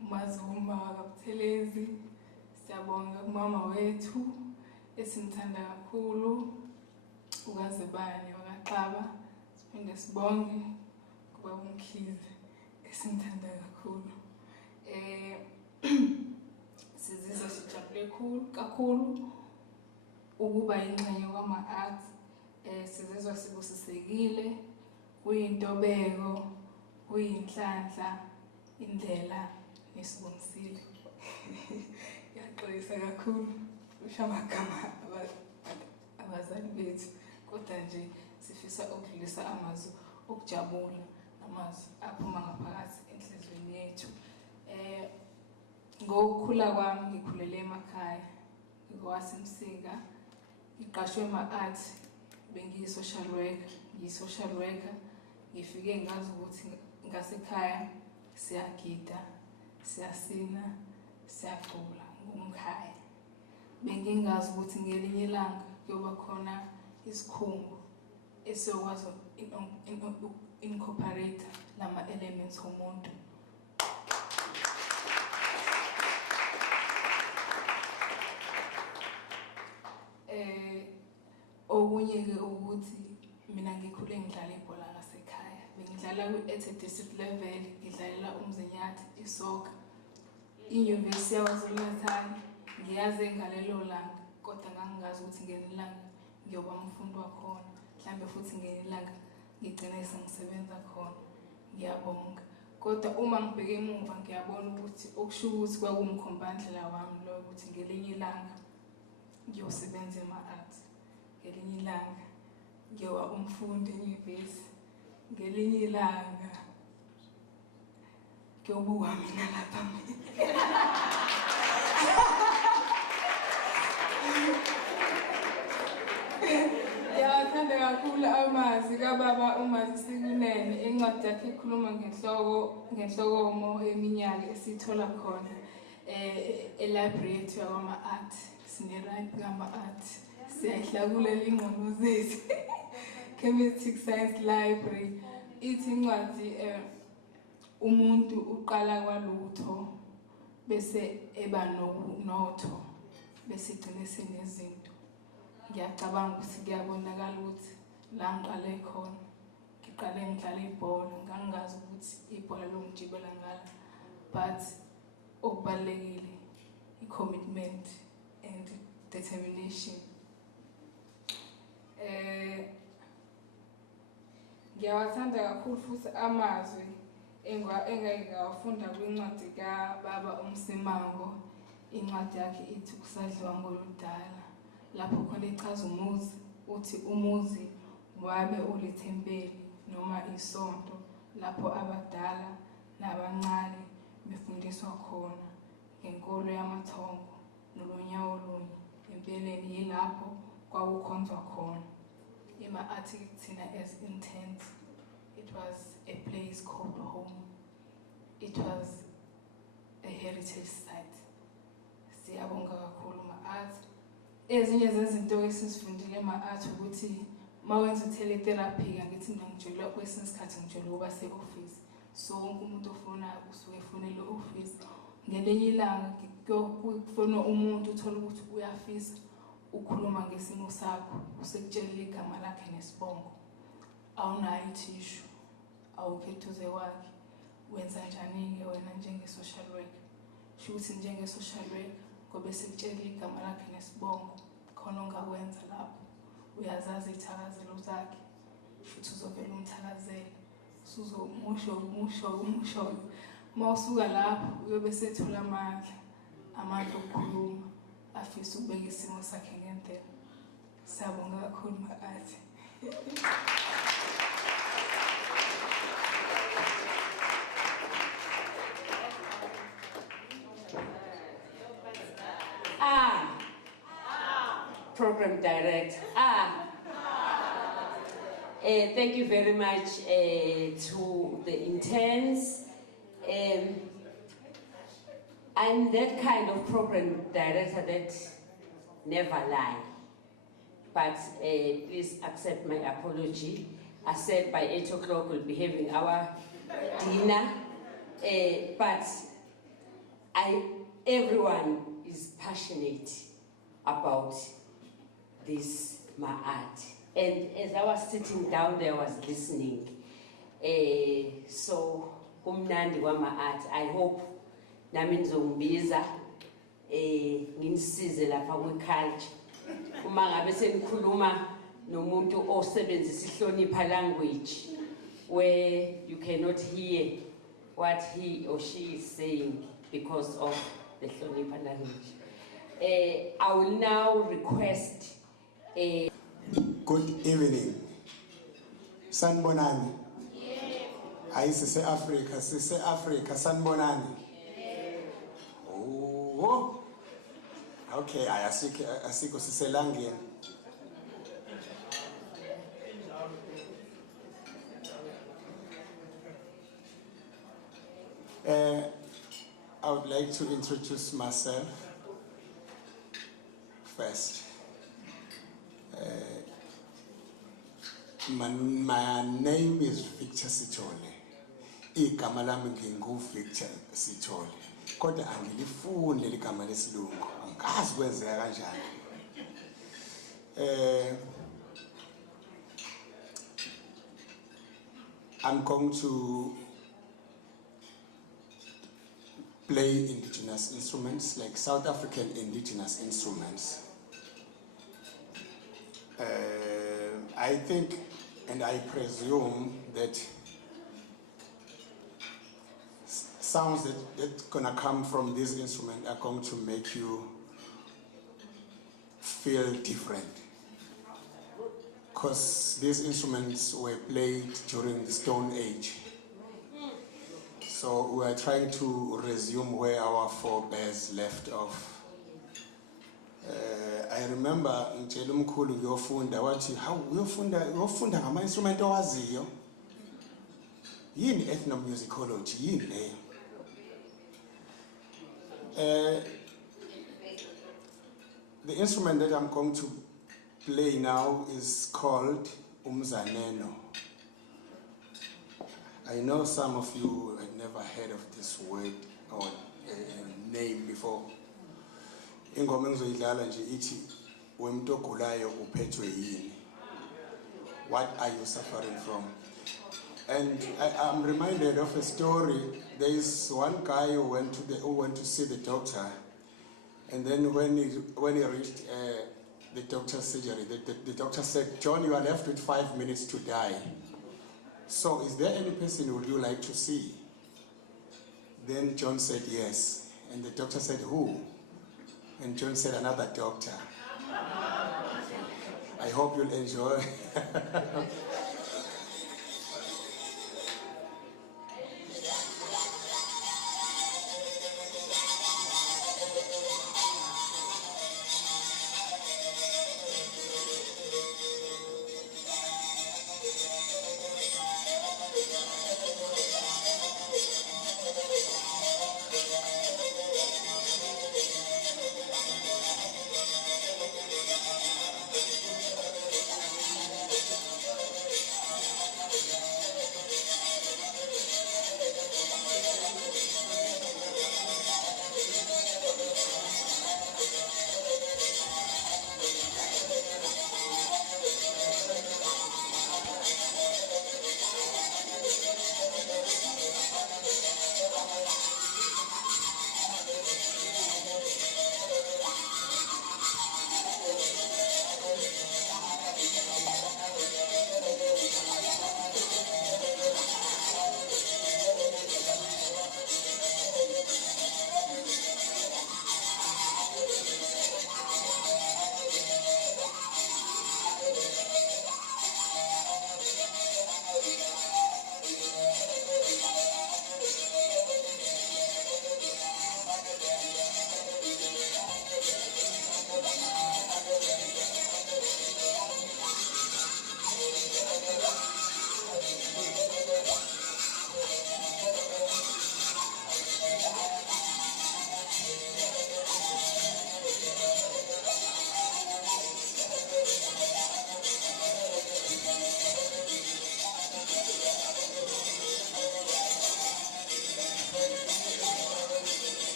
uMazuma kaButhelezi. Siyabonga kumama wethu esimthanda kakhulu, uKazibani wakaXaba. Siphinde sibonge kuba uMkhize esimthanda kakhulu. Sizizwa sijabule kakhulu ukuba ingxenye kwama-art. Sizizwa sibusisekile, kuyintobeko, kuyinhlanhla, indlela nesibonisile. Yaxolisa kakhulu usho amagama abazali bethu, kodwa nje sifisa ukudlulisa amazwi okujabula, amazwi aphuma ngaphakathi enhlizweni yethu. Ngokukhula kwami ngikhulele emakhaya, ngikwaSimsinga, ngiqashwe ma-art, bengiyi-social worker, ngifike ngazi ukuthi ngasekhaya siyagida, siyasina, siyacula ngumkhaya. Bengingazi ukuthi ngelinye ilanga kuyoba khona isikhungo esiyokwazi incorporate lama-elements omuntu. Okunye-ke ukuthi mina ngikhule ngidlala ibhola ngasekhaya. Bengidlala at a district level, ngidlalela uMzinyathi, isoka. INyuvesi yaKwaZulu-Natal ngiyaze ngalelo langa, kodwa ngangingazi ukuthi ngelinye ilanga ngiyoba umfundi wakhona. Mhlambe futhi ngelinye ilanga ngigcine sengisebenza khona. Ngiyabonga. Kodwa uma ngibheke emuva ngiyabona ukuthi okusho ukuthi kwakuwumkhombandlela wami lo ukuthi ngelinye ilanga ngiyosebenza ema-art. Ngelinye ilanga ngiyoba umfundi enyuvesi. Ngelinye ilanga ngiyobuka mina lapha Ngiyathanda kakhulu amazwi kababa uMazisikunene. Incwadi yakhe ikhuluma ngenhlokomo eminyaka esithola khona e-library yethu yakwama-art. Sine-right kama-art, siyayihlakulela ingqondo zethu. Chemistry Science Library ithi incwadi umuntu uqala kwalutho bese eba notho bese igcine senezinto. Ngiyacabanga ukuthi kuyabonakala ukuthi la ngiqale khona, ngiqale ngidlala ibhola, ngangingazi ukuthi ibhola longijibela ngalo, but okubalekile i-commitment and determination. Ngiyawathanda kakhulu futhi amazwi engake ngawafunda kwincwadi kababa uMsimango. Incwadi yakhe ithi kusadliwa ngoludala, lapho khona echaza umuzi, uthi umuzi wabe ulithempeli noma isonto lapho abadala nabancane befundiswa khona ngenkolo yamathongo nolonyawo lunye. Empeleni yilapho kwakukhonzwa khona. Ema-article thina as interns, it was a place called home. It was a heritage site. Siyabonga kakhulu ma-art. Ezinye zezinto esizifundile ema-art ukuthi mawenza teletherapy, angithi mina ngijwayele kwesinye isikhathi ngijwayele ukuba se-office. So wonke umuntu ofuna usuke efonela office. Ngelinye ilanga kufonwa umuntu uthola ukuthi uyafisa ukhuluma ngesimo sakho, usekutshelela igama lakhe nesibongo. Awunayo ithishu, awukho eduze kwakhe. Wenza njani-ke wena njenge-social worker? kusho ukuthi njenge-social worker ngobe sikutshela igama lakhe nesibongo khona ongakwenza lapho uyazazi iy'thakazelo zakhe futhi uzovele umthakazele umusho uma usuka lapho uyobe sethola amandla okukhuluma afise ukubeka isimo sakhe ngendlela. Siyabonga kakhulu ma-ati. Program Director. Thank you very much to the interns. I'm that kind of program director that never lie. But please accept my apology. I said by 8 o'clock we'll be having our dinner. But everyone is passionate about this art. And as I was sitting down there, I was listening. So, kumnandi art. I hope nami nizongibiza nginisize lapha kwi-culture. Uma ngabe senikhuluma nomuntu osebenzisa ihlonipha language where you cannot hear what he or she is saying because of the hlonipha language. I will now request Good evening. Sanbonani. Ayi sise Africa, sanbonani. Oh. Okay, asikho siselangeni. I would like to introduce myself first. My name is Victor Sitole. Igama lami ngingu-Victor Sitole. Kodwa angilifuni leli gama lesilungu. Angazi kwenzeka kanjani. I'm going to play indigenous instruments, like South African indigenous instruments. I think, and I presume that sounds that's gonna come from this instrument are going to make you feel different. Because these instruments were played during the Stone Age. So we are trying to resume where our forebears left off. I remember ngitshela umkhulu ngiyofunda wathi how uyofunda ngama instrument owaziyo yini ethnomusicology yini leyo the instrument that I'm going to play now is called umzaneno. I know some of you had never heard of this word or name before. Ingoma engizoyidlala nje ithi wemuntu ogulayo uphethwe yini. What are you suffering from? And I'm reminded of a story. There is one guy who went to see the doctor, and then when he reached the doctor's surgery, the doctor said, "John, you are left with 5 minutes to die. So is there any person would you like to see?" Then John said yes, and the doctor said, "Who?" And John said, "Another doctor." I hope you'll enjoy.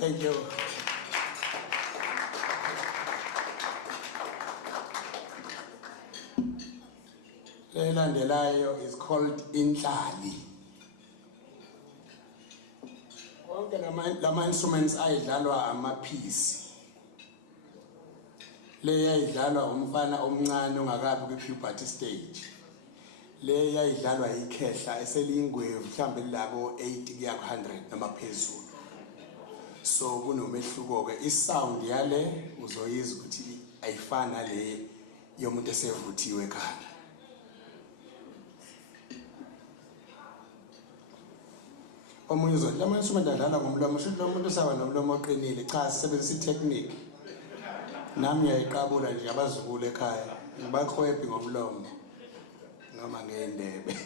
Thank you. Lelandelayo is called intlali. Wonke lama instruments ayidlalwa amaphisi. Le yayidlalwa umfana omncane ongakabi kwi-puberty stage. Le yayidlalwa ikhehla eselingwevu mhlambe labo 80 kuya ku100 noma phezulu. So kunomehluko ke isound yale uzoyizwa ukuthi ayifani nale yomuntu esevuthiwe ekhaya. Omunye uzothi lama instrument adlala ngomlomo shothi lo muntu usaba nomlomo oqinile cha sisebenzisa itechnique. Nami ngiyayiqabula nje abazukulu ekhaya ngibakhwebhi ngomlomo noma ngendebe.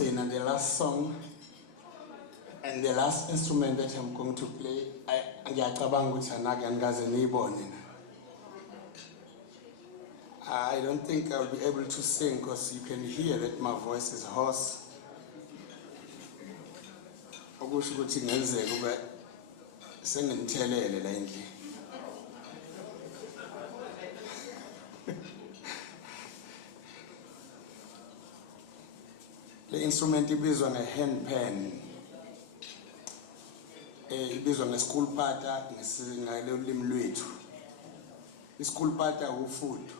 And the last song and the last instrument that I'm going to play, I don't think I'll be able to sing because you can hear that my voice is hoarse. The instrument ibizwa nge-hand pen. Ibizwa nge-school pata ngelolimi lwethu. I-school pata ufudu.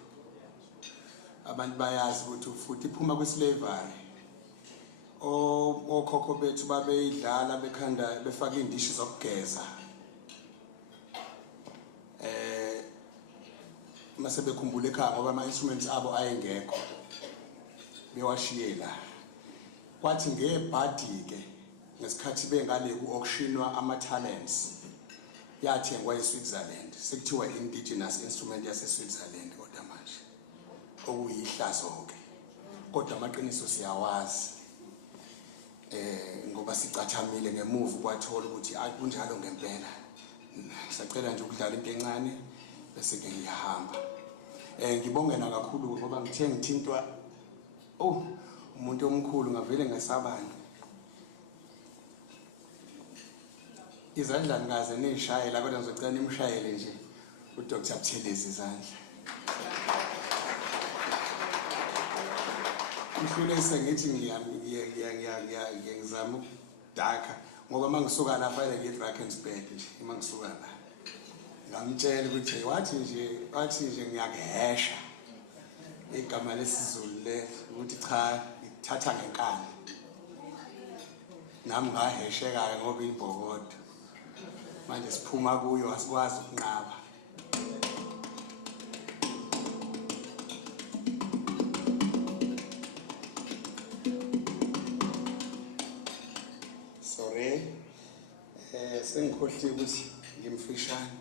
Abantu bayazi ukuthi ufudu iphuma kwi-slavery. Okhokho bethu babeyidlala bekhanda befaka indishi zokugeza. Mase bekhumbula ekhaya ngoba ama-instruments abo ayengekho. Bewashiyela. Kwathi ngebhadi ke ngesikhathi bengale ku-auctionwa ama-talents yathengwa eSwitzerland sekuthiwa indigenous instrument yase-Switzerland kodwa manje okuyihlazo-ke kodwa amaqiniso siyawazi ngoba sicathamile ngemuva kwathola ukuthi kunjalo ngempela ngisacela nje ukudlala into encane bese-ke ngiyahamba ngibongena kakhulu ngoba ngithe ngithintwa umuntu omkhulu ngavele ngesabani izandla ngikaze nishayela kodwa ngizocela nimshayele nje uDr. Buthelezi izandla Mhlulese ngithi ngiyazama ukudaka ngoba mangisuka lapha nge-Drakensberg nje mangisuka la ngamtshela ukuthi wathi nje ngiyakehesha igama lesizulu le ukuthi cha ngithatha ngenkani nami ngahesheka ngoba imbokodo manje siphuma kuyo asikwazi ukunqaba. Sorry, sengikhohliwe ukuthi ngimfishane.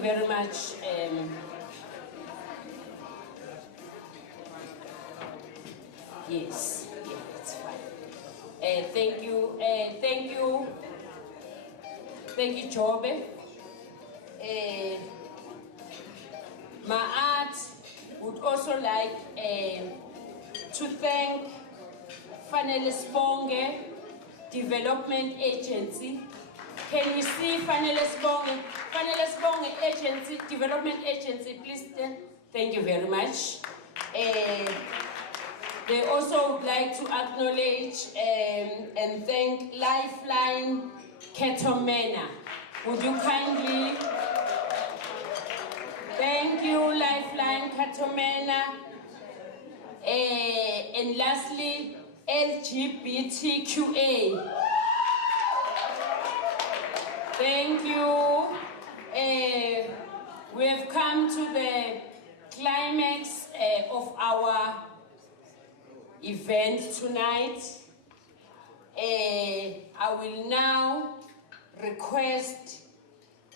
very much. Yes, yeah, it's fine. Thank you, Jobe. Ma'at would also like to thank Fanele Sponge Development Agency. Can we see Fanele Sponge Agency, Development Agency, please stand. Thank you very much. They also would like to acknowledge and thank Lifeline Ketomena. Would you kindly? Thank you, Lifeline Ketomena. And lastly, LGBTQA. Thank you. We have come to the climax of our event tonight. I will now request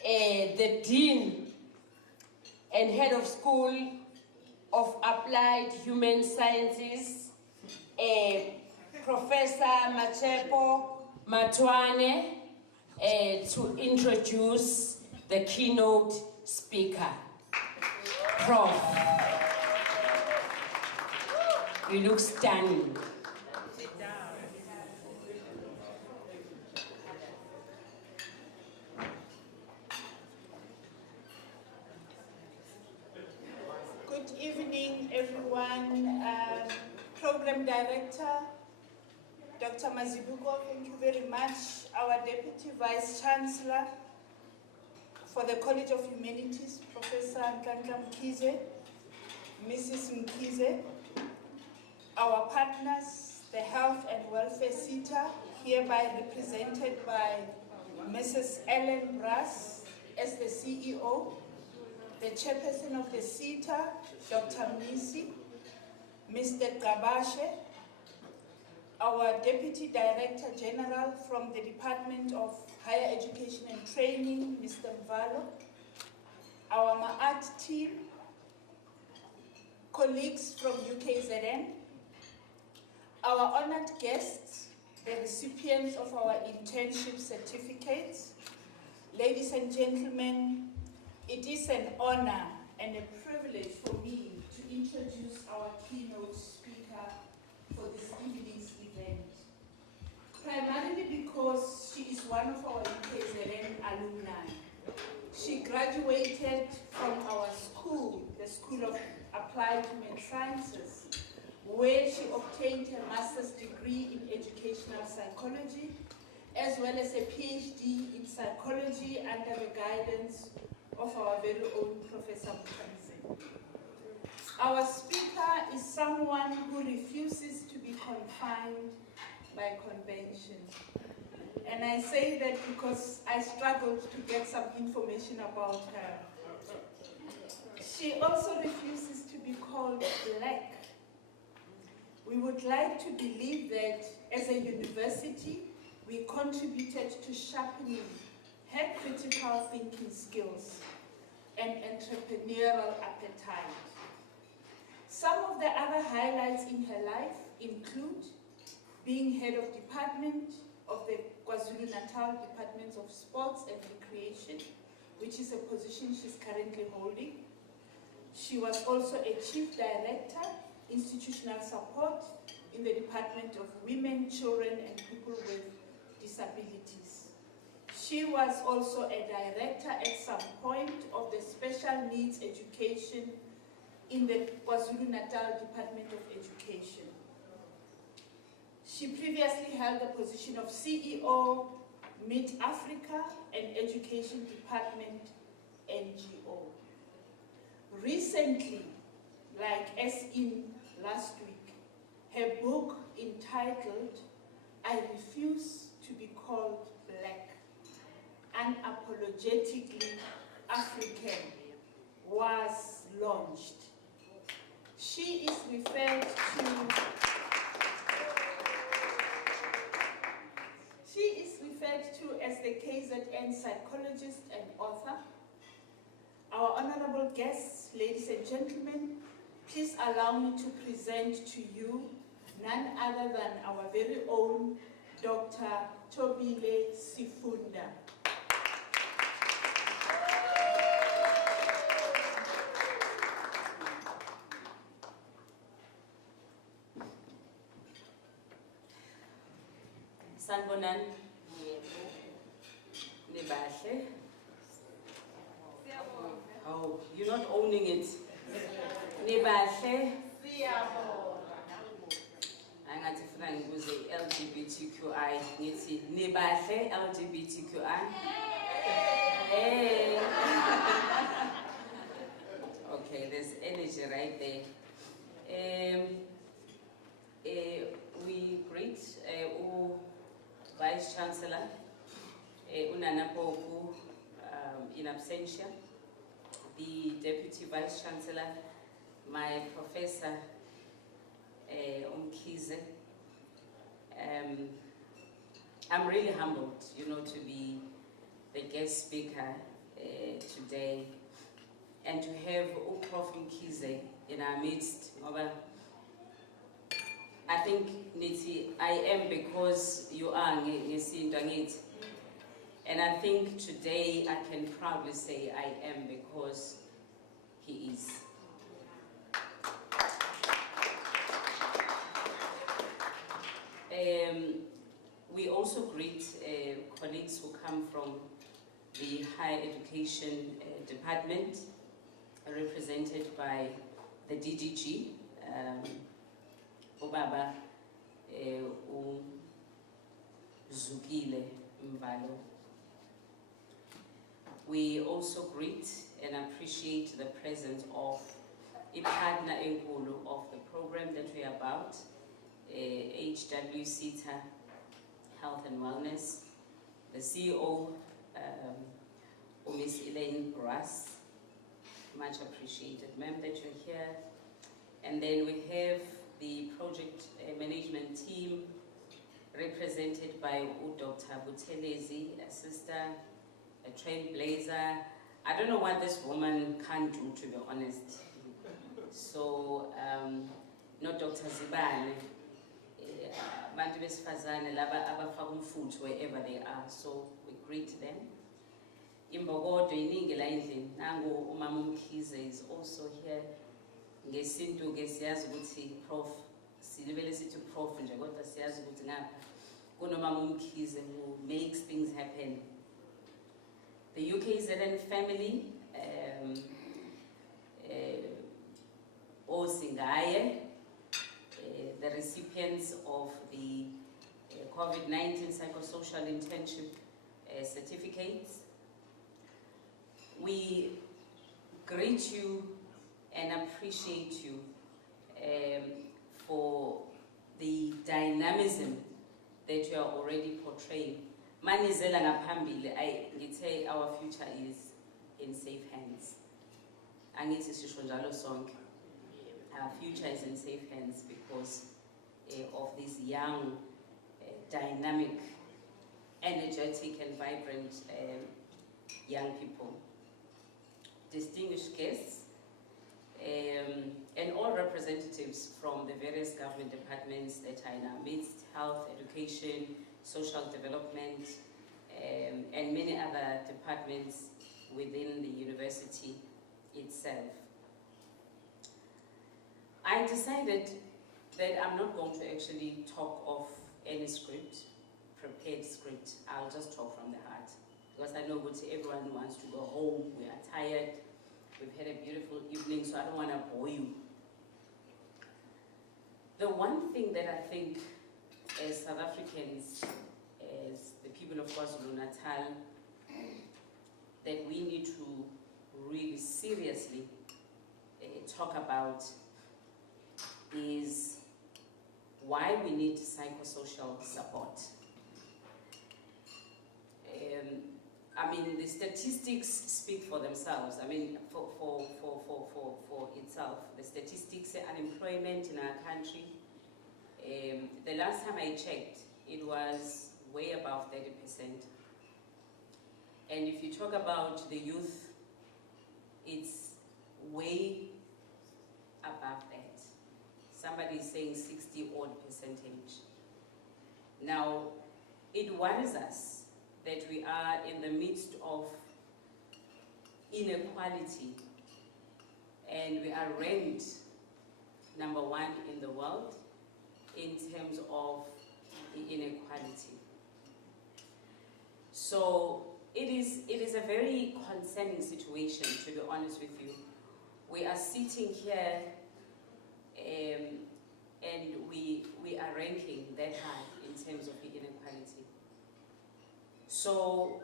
the Dean and Head of School of Applied Human Sciences, Professor Machepo Matwane, to introduce the keynote speaker. Prof, you look stunning. Good evening, everyone. Program Director, Dr. Mazibuko, thank you very much. Our Deputy Vice Chancellor for the College of Humanities, Professor Nhlanhla Mkhize, Mrs. Mkhize, our partners, the Health and Welfare SETA, hereby represented by Mrs. Ellen Brass as the CEO, the Chairperson of the SETA, Dr. Mnisi, Mr. Gabashe, our Deputy Director General from the Department of Higher Education and Training, Mr. Mvalo, our MAAT team, colleagues from UKZN, our honored guests, the recipients of our internship certificates, ladies and gentlemen, it is an honor and a privilege for me to introduce our keynote speaker for this evening's event. Primarily because she is one of our UKZN alumni. She graduated from our school, the School of Applied Human Sciences, where she obtained her master's degree in educational psychology, as well as a PhD in psychology under the guidance of our very own Professor Mkhize. Our speaker is someone who refuses to be confined by convention. And I say that because I struggled to get some information about her. She also refuses to be called black. We would like to believe that as a university, we contributed to sharpening her critical thinking skills and entrepreneurial appetite. Some of the other highlights in her life include being head of department of the KwaZulu-Natal Department of Sports and Recreation, which is a position she's currently holding. She was also a chief director, institutional support in the Department of Women, Children and People with Disabilities. She was also a director at some point of the Special Needs Education in the KwaZulu-Natal Department of Education. She previously held the position of CEO, Mid-Africa and Education Department, NGO. Recently, like as in last week, her book entitled, I Refuse to Be Called Black, Unapologetically African, was launched. She is referred to as the KZN psychologist and author. honorable guests, ladies and gentlemen, please allow me to present to you none other than our very own Dr. Tobile Sifunda. Sanbonan, Nebahle. Oh, you're not owning it. Nebahle. Angathi funa ngibuze LGBTQI ngithi nebahle LGBTQI. Hey. Okay, there's energy right there. We greet Vice Chancellor Unana Poku in absentia, the Deputy Vice Chancellor, my Professor Umkhize. I'm really humbled, to be the guest speaker today and to have Prof Umkhize in our midst. I think Niti, I am because you are Ngisindangit. And I think today I can proudly say I am because he is. We also greet colleagues who come from the Higher Education Department, represented by the DDG, Obaba Zukile Mbalo. We also greet and appreciate the presence of a partner enkulu of the program that we are about, HWCTA Health and Wellness, the CEO, Miss Elaine Brass, much appreciated, ma'am, that you're here. And then we have the project management team represented by Dr. Buthelezi, a sister, a trailblazer. I don't know what this woman can't do, to be honest. So, not Dr. Zibane, bantu besifazane laba abafaka umfutho wherever they are. So we greet them. Imbokodo iningi la endlini. Nangu umama Umkhize is also here. Ngesintu ke siyazi ukuthi Prof silibele sithi Prof nje kodwa siyazi ukuthi ngapha kunomama Umkhize who makes things happen. The UKZN family, Osingaye, the recipients of the COVID-19 psychosocial internship certificates. We greet you and appreciate you for the dynamism that you are already portraying. Manizela ngaphambili, ngithi our future is in safe hands. Angithi sisho njalo sonke. Our future is in safe hands because of these young, dynamic, energetic and vibrant young people. Distinguished guests, and all representatives from the various government departments that are in our midst, health, education, social development, and many other departments within the university itself. I decided that I'm not going to actually talk of any script, prepared script. I'll just talk from the heart. Because I know everyone wants to go home, we are tired, we've had a beautiful evening, so I don't want to bore you. The one thing that I think as South Africans, as the people of KwaZulu-Natal, that we need to really seriously talk about is why we need psychosocial support. I mean, the statistics speak for themselves. I mean, for itself. The statistics say unemployment in our country. The last time I checked, it was way above 30%. And if you talk about the youth, it's way above that. Somebody is saying 60-odd%. Now, it worries us that we are in the midst of inequality, and we are ranked #1 in the world in terms of the inequality. So it is a very concerning situation, to be honest with you. We are sitting here and we are ranking that high in terms of the inequality. So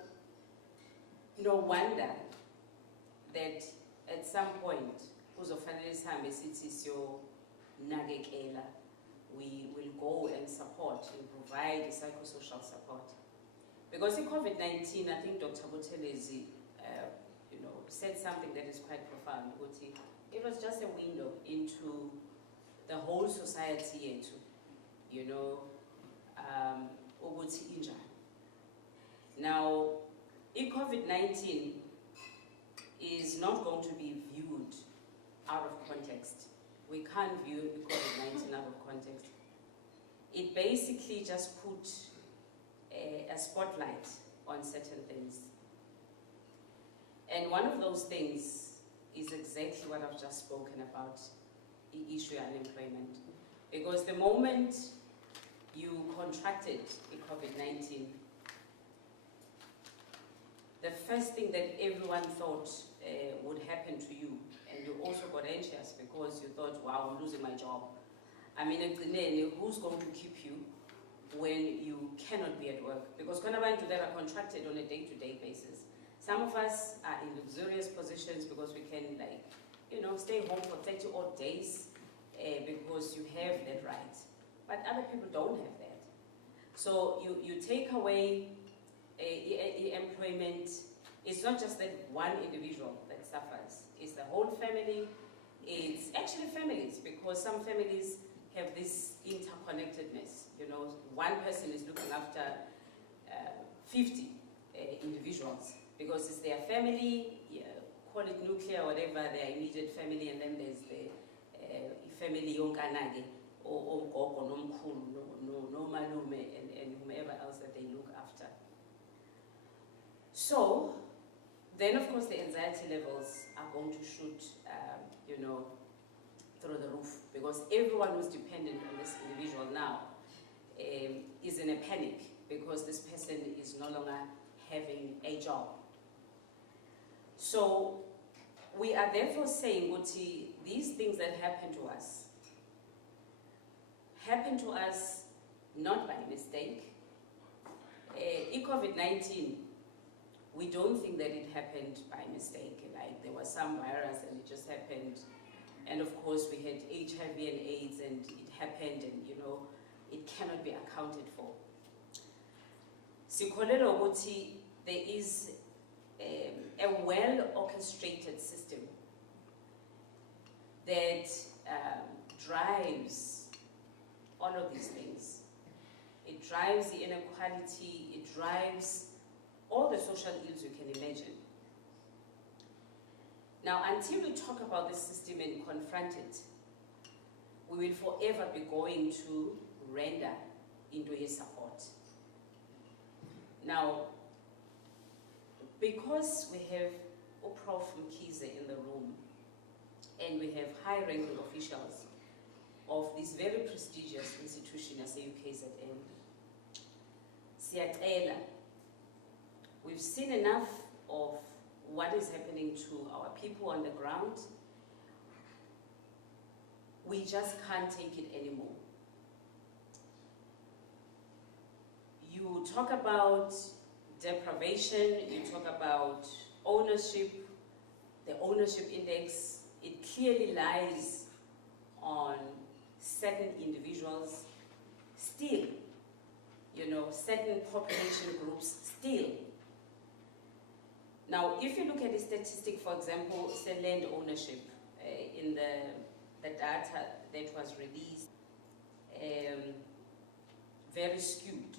no wonder that at some point, we will go and support and provide psychosocial support. Because in COVID-19, I think Dr. Buthelezi said something that is quite profound. It was just a window into the whole society, Now, COVID-19 is not going to be viewed out of context. We can't view COVID-19 out of context. It basically just put a spotlight on certain things. And one of those things is exactly what I've just spoken about, the issue of unemployment. Because the moment you contracted COVID-19, the first thing that everyone thought would happen to you, and you also got anxious because you thought, wow, I'm losing my job. I mean, who's going to keep you when you cannot be at work? Because they are contracted on a day-to-day basis. Some of us are in luxurious positions because we can, stay home for 30-odd days because you have that right. But other people don't have that. So you take away employment. It's not just that one individual that suffers. It's the whole family. It's actually families, because some families have this interconnectedness. One person is looking after 50 individuals because it's their family, call it nuclear, whatever, their immediate family, and then there's the family yonkanage, or gogo, no malume, and whomever else that they look after. So, then of course the anxiety levels are going to shoot, through the roof, because everyone who's dependent on this individual now is in a panic because this person is no longer having a job. So we are therefore saying, Guti, these things that happen to us not by mistake. COVID-19, we don't think that it happened by mistake, like there was some virus and it just happened. And of course we had HIV and AIDS and it happened, and it cannot be accounted for. Sikholelwa ukuthi there is a well-orchestrated system that drives all of these things. It drives the inequality, it drives all the social ills you can imagine. Now, until we talk about this system and confront it, we will forever be going to render into his support. Now, because we have Prof. Mkhize in the room, and we have high-ranking officials of this very prestigious institution as a UKZN, siyacela, we've seen enough of what is happening to our people on the ground. We just can't take it anymore. You talk about deprivation, you talk about ownership, the ownership index, it clearly lies on certain individuals still, certain population groups still. Now, if you look at the statistic, for example, say land ownership, in the data that was released, very skewed.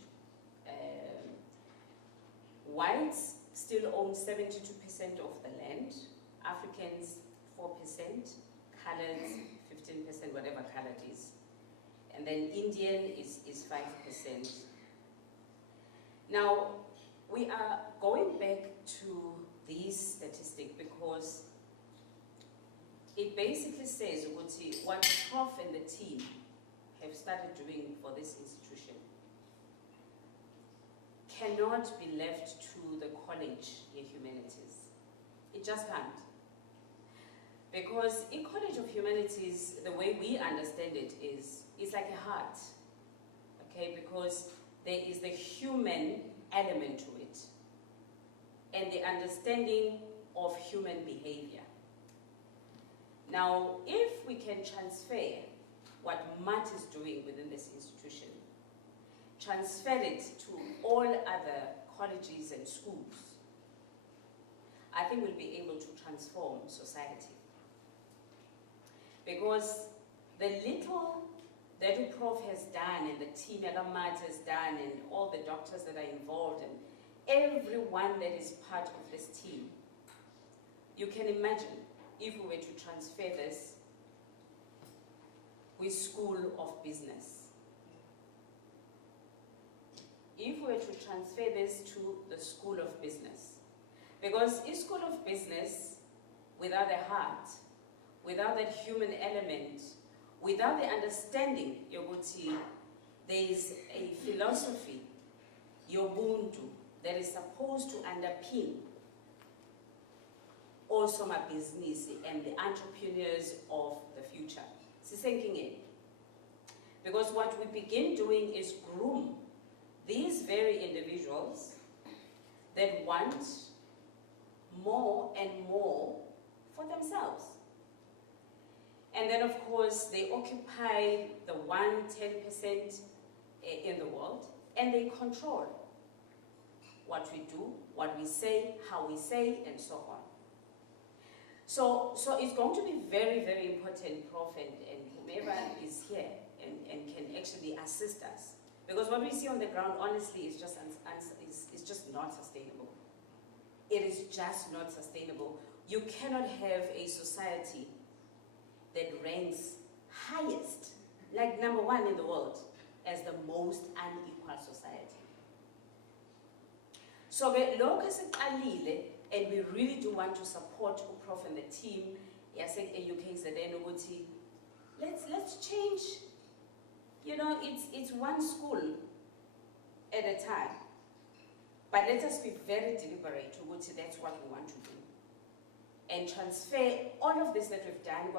Whites still own 72% of the land, Africans 4%, colored, 15%, whatever color it is. And then Indian is 5%. Now, we are going back to this statistic because it basically says what Prof and the team have started doing for this institution cannot be left to the College of Humanities. It just can't. Because in College of Humanities, the way we understand it is, it's like a heart, okay? Because there is the human element to it and the understanding of human behavior. Now, if we can transfer what Matt is doing within this institution, transfer it to all other colleges and schools, I think we'll be able to transform society. Because the little that the Prof has done and the team that Matt has done and all the doctors that are involved and everyone that is part of this team, you can imagine if we were to transfer this with School of Business. If we were to transfer this to the School of Business. Because in School of Business, without a heart, without that human element, without the understanding, Yoguti, there is a philosophy, Yobuntu, that is supposed to underpin also my business and the entrepreneurs of the future. Because what we begin doing is groom these very individuals that want more and more for themselves. And then, of course, they occupy the 10% in the world, and they control what we do, what we say, how we say, and so on. So it's going to be very, very important, Prof, and whomever is here and can actually assist us. Because what we see on the ground, honestly, is just not sustainable. It is just not sustainable. You cannot have a society that ranks highest, like #1 in the world, as the most unequal society. So and we really do want to support Prof and the team, UKZN, let's change. You know, it's one school at a time. But let us be very deliberate to that's what we want to do. And transfer all of this that we've done,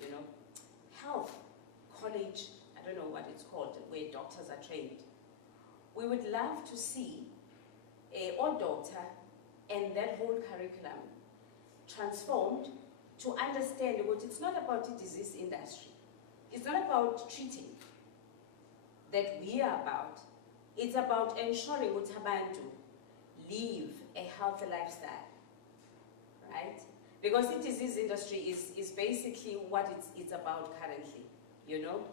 you know, health, college, I don't know what it's called, where doctors are trained. We would love to see all doctor and that whole curriculum transformed to understand what it's not about the disease industry. It's not about treating that we are about. It's about ensuring that abantu live a healthy lifestyle, right? Because the disease industry is basically what it's about currently, you know?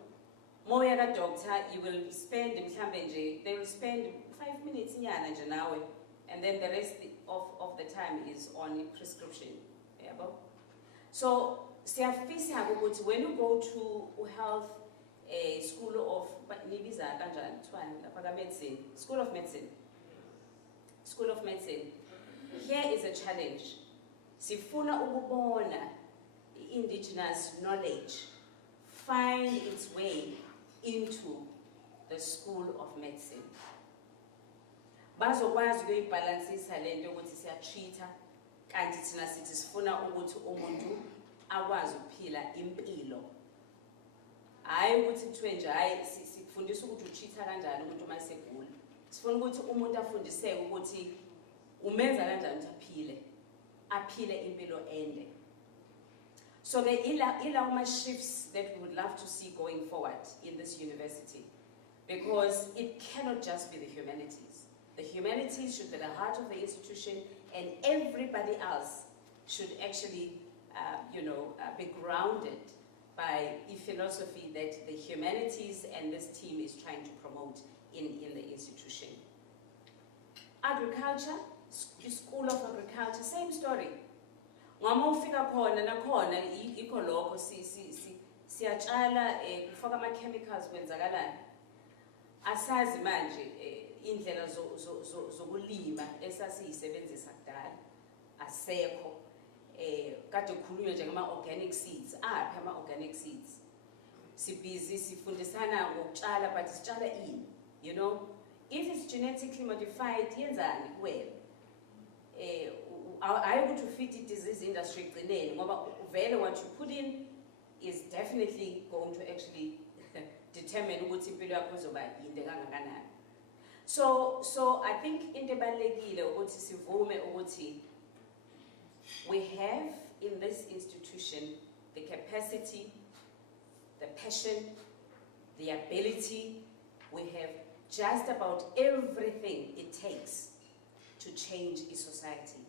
More than a doctor, you will spend, they will spend 5 minutes in Yana, and then the rest of the time is on prescription. So, when you go to health, School of Medicine, here is a challenge. Sifuna ukubona indigenous knowledge find its way into the School of Medicine. Bazokwazi ukuyibalansisa lento ukuthi siyatreata kanti thina sithi sifuna ukuthi umuntu akwazi ukuphila impilo. Hayi ukuthi kuthiwe nje hayi sifundisa ukuthi utreata kanjani umuntu uma esegula. Sifuna ukuthi umuntu afundiseke ukuthi umenza kanjani ukuthi aphile impilo ende. So there are shifts that we would love to see going forward in this university, because it cannot just be the humanities. The humanities should be the heart of the institution, and everybody else should actually, be grounded by a philosophy that the humanities and this team is trying to promote in the institution. Agriculture, the School of Agriculture, same story. Ngoma ufika khona nakhona ikho lokho siyatshala kufaka ama chemicals kwenzakalani. Asazi manje indlela zokulima esasiyisebenzisa kudala asekho. Kade kukhulunywa nje ngama organic seeds. Apha ama organic seeds. Sibhizi sifundisana ngokutshala but sitshala ini, you know? If it's genetically modified, yenzani kuwena? I would fit it disease industry gcineni ngoba vele what you put in is definitely going to actually determine ukuthi impilo yakho izoba yinde kangakanani. So I think into ebalekile ukuthi sivume ukuthi we have in this institution the capacity, the passion, the ability, we have just about everything it takes to change a society.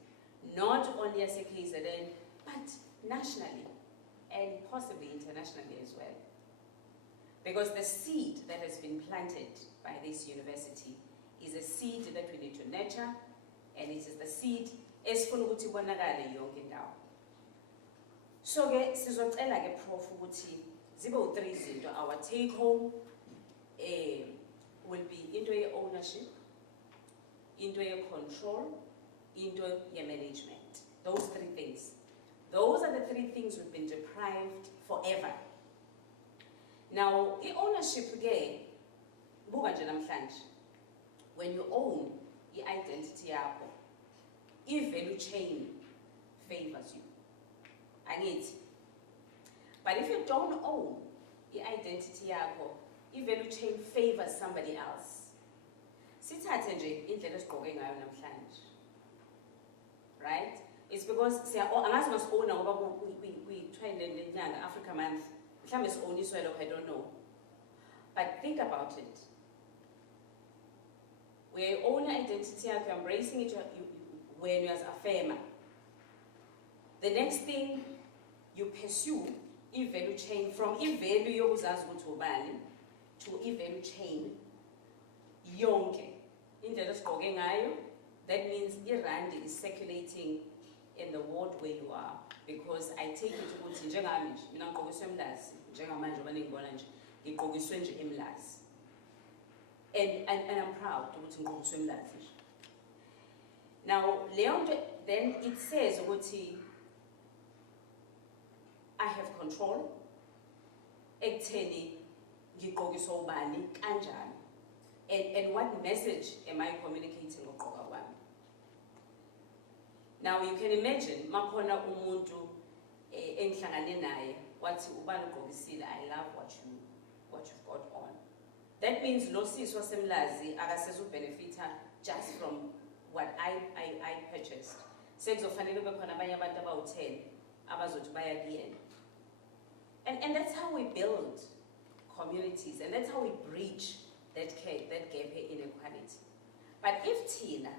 Not only as a KZN, but nationally and possibly internationally as well. Because the seed that has been planted by this university is a seed that we need to nurture, and it is the seed esifuna ukuthi ibonakale yonke indawo. So ke sizocela ke prof ukuthi zibe u3 izinto. Our take home will be into ye ownership, into ye control, into ye management. Those 3 things. Those are the 3 things we've been deprived forever. Now, the ownership ke buka nje namhlanje. When you own the identity yakho, i-value chain favors you. Angithi. But if you don't own the identity yakho, i-value chain favors somebody else. Sithathe nje indlela esigqoke ngayo namhlanje. Right? It's because angazi masibona ngoba we try lenyanga Africa month. Mhlambe si-owniswe lokho, I don't know. But think about it. We own identity yakho, you're embracing it when you as affirmer. The next thing you pursue i-value chain from i-value yokuzazi ukuthi ubani to i-value chain yonke. Indlela esigqoke ngayo, that means irand is circulating in the ward where you are. Because I take it ukuthi njengami nje mina ngigqokiswe emlazi njengamanje oba ningibona nje ngigqokiswe nje emlazi. And I'm proud ukuthi ngigqokiswe emlazi nje. Now then it says ukuthi I have control ekutheni ngigqokiswe ubani kanjani. And what message am I communicating ngogqoka kwami? Now you can imagine makhona umuntu engihlangane naye wathi ubani ugqokisile, I love what you've got on. That means lo sisi wasemlazi akasezubenefita just from what I purchased. Sekuzofanele kube khona abanye abantu abawu10 abazothi baya kuyena. And that's how we build communities, and that's how we bridge that gap inequality. But if Tina,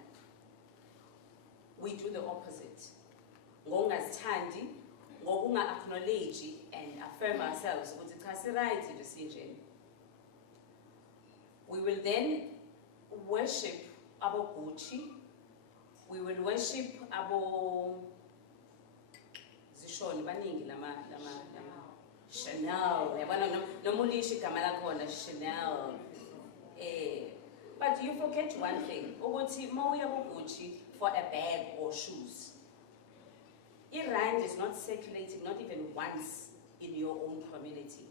we do the opposite, ngokungazithandi, ngokunga-acknowledge and affirm ourselves, ukuthi cha si-right into sinjeni, we will then worship abo Gucci, we will worship abo zishoni baningi lama Chanel, noma ulisho igama lakhona Chanel. But you forget one thing, ukuthi mawuya ku-Gucci for a bag or shoes, irand is not circulating not even once in your own community.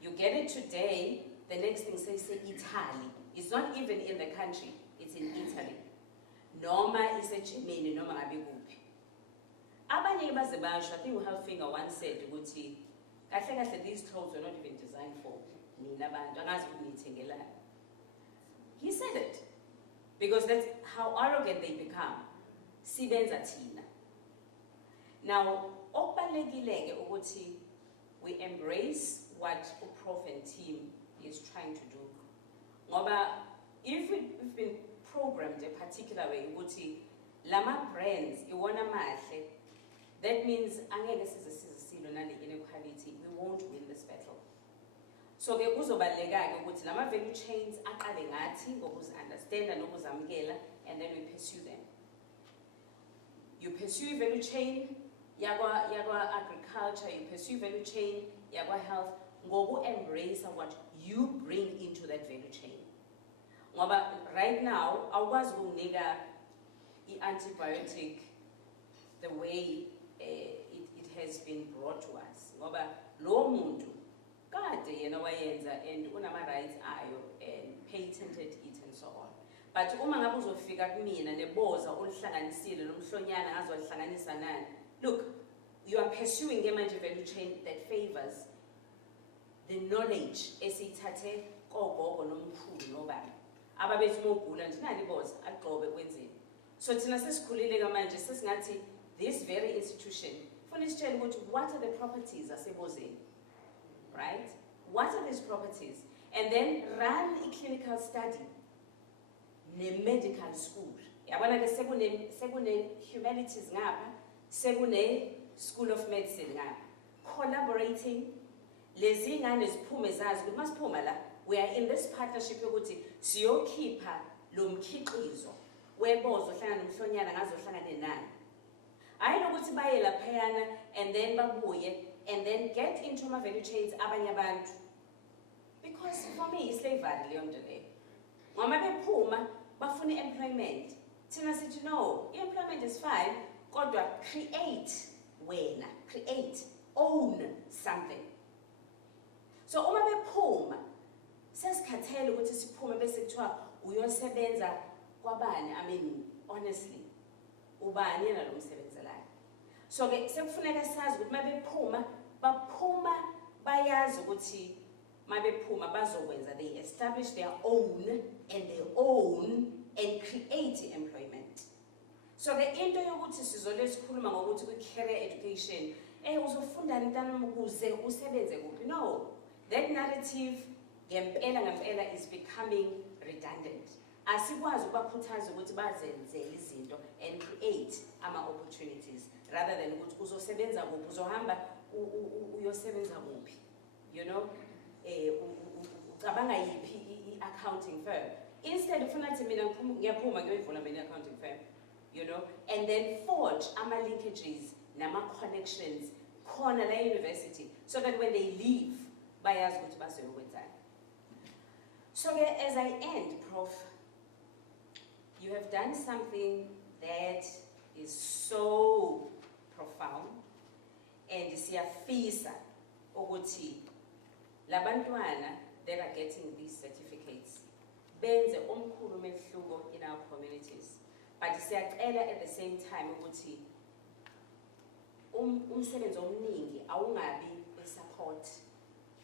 You get it today, the next thing say Italy. It's not even in the country, it's in Italy. Noma is a Germany, noma ngabe kuphi. Abanye baze basho, I think uHelfinger once said ukuthi kahle kahle these clothes were not even designed for nina bantu, angazi ukuthi nithengelani. He said it because that's how arrogant they become. Sibenza thina. Now, okubalekileke ukuthi we embrace what Prof and team is trying to do. Ngoba if we've been programmed a particular way, ukuthi lama brands iwona mahle, that means angeke size nale inequality, we won't win this battle. So ke kuzobaleka ukuthi lama value chains aqale ngathi ngokuzi understand nokuzamkela, and then we pursue them. you pursue value chain, yagwa agriculture, you pursue value chain, yagwa health, ngoku embrace what you bring into that value chain. Ngoba right now, awukwazi ukunginika i-antibiotic the way it has been brought to us. Ngoba lo muntu kade yena wayenza and unama rights ayo and patented it and so on. But uma ngabe uzofika kumina neboza olihlanganisile nomhlonyana ngaze walihlanganisa nani. Look, you are pursuing a manje value chain that favors the knowledge esiyithathe kogogo nomkhulu nobani. Ababethi mogula nje nani boza agqobe kwenzeni. So thina sesikhulile manje sesingathi this very institution funa isitshela ukuthi what are the properties asebozeni, right? What are these properties? And then run a clinical study ne-medical school. Yabona ke sekune humanities ngapha, sekune school of medicine ngapha. Collaborating, lezi ngane ziphume zazi ukuthi masiphuma la, we are in this partnership yokuthi siyokhipha lo mkhiqizo webozo hlangana nomhlonyana ngazohlangane nani. Hayi nokuthi baye laphayana and then babuye and then get into ama value chains abanye abantu. Because for me islavery leyo nto leyo. Ngoba bephuma bafuna employment. Thina sithi no, employment is fine, kodwa create wena, create, own something. So uma bephuma sesikhathele ukuthi siphume bese kuthiwa uyosebenza kwabani. I mean honestly ubani yena lo msebenzelayo. So ke sekufuneka sazi ukuthi mabephuma baphuma bayazi ukuthi mabephuma bazokwenza, they establish their own and their own and create employment. So ke into yokuthi sizole sikhuluma ngokuthi ku-career education uzofunda ntana ukuze usebenze kuphi. No, that narrative ngempela is becoming redundant. Asikwazi ukubakhuthaza ukuthi bazenzele izinto and create ama-opportunities rather than ukuthi uzosebenza kuphi, uzohamba uyosebenza kuphi, you know, ucabanga yiphi i-accounting firm. Instead ufuna ukuthi mina ngiyaphuma ngiyovula mina i-accounting firm, you know, and then forge ama-linkages nama-connections khona la university so that when they leave bayazi ukuthi bazoyokwenzani. So as I end, Prof, you have done something that is so profound and siyafisa ukuthi labantwana that are getting these certificates benze omkhulu umehluko in our communities. But siyacela at the same time ukuthi umsebenzi omningi awungabi support.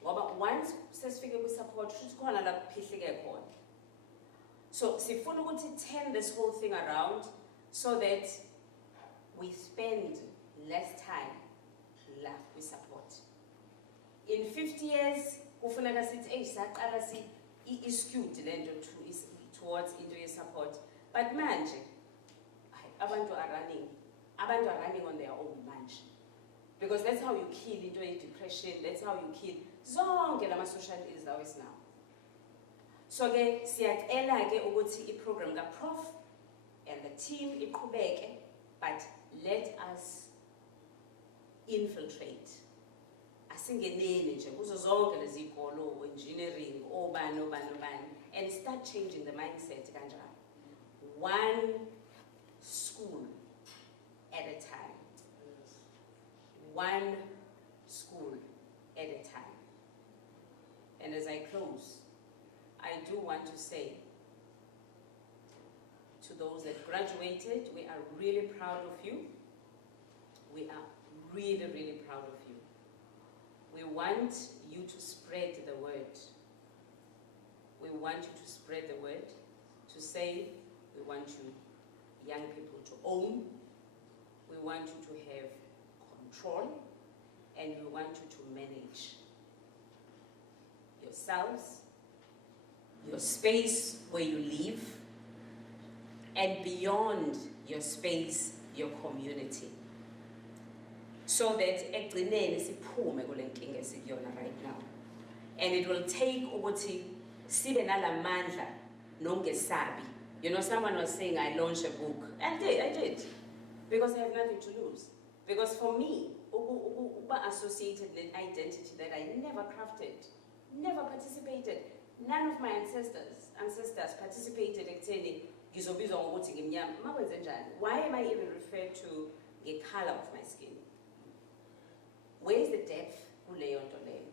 Ngoba once sesifike ku support futhi khona la kuphihlike khona. So sifuna ukuthi turn this whole thing around so that we spend less time left with support. In 50 years, kufuneka sithi saqala skewed lento towards into ye support. But manje abantu are running on their own manje. Because that's how you kill into a depression, that's how you kill zonke lama social ills always now. So ke siyacela ke ukuthi i-program ka-Prof and the team iqhubeke, but let us infiltrate. Asingeneni nje kuzo zonke lezi ikolo, engineering, obani, and start changing the mindset kanjalo. One school at a time. One school at a time. And as I close, I do want to say to those that graduated, we are really proud of you. We are really, really proud of you. We want you to spread the word. We want you to spread the word, to say we want you young people to own, we want you to have control, and we want you to manage yourselves, your space where you live, and beyond your space, your community. So that ekugcineni siphume kule nkinga esikuyona right now. And it will take ukuthi sibe nalamandla nongesabi. You know, someone was saying I launched a book. I did. because I have nothing to lose. Because for me, uba associated with identity that I never crafted, never participated. None of my ancestors participated ekutheni ngizobizwa ngokuthi ngimnyama. Makwenze njani? Why am I even referred to the color of my skin? Where is the depth kuleyo nto leyo?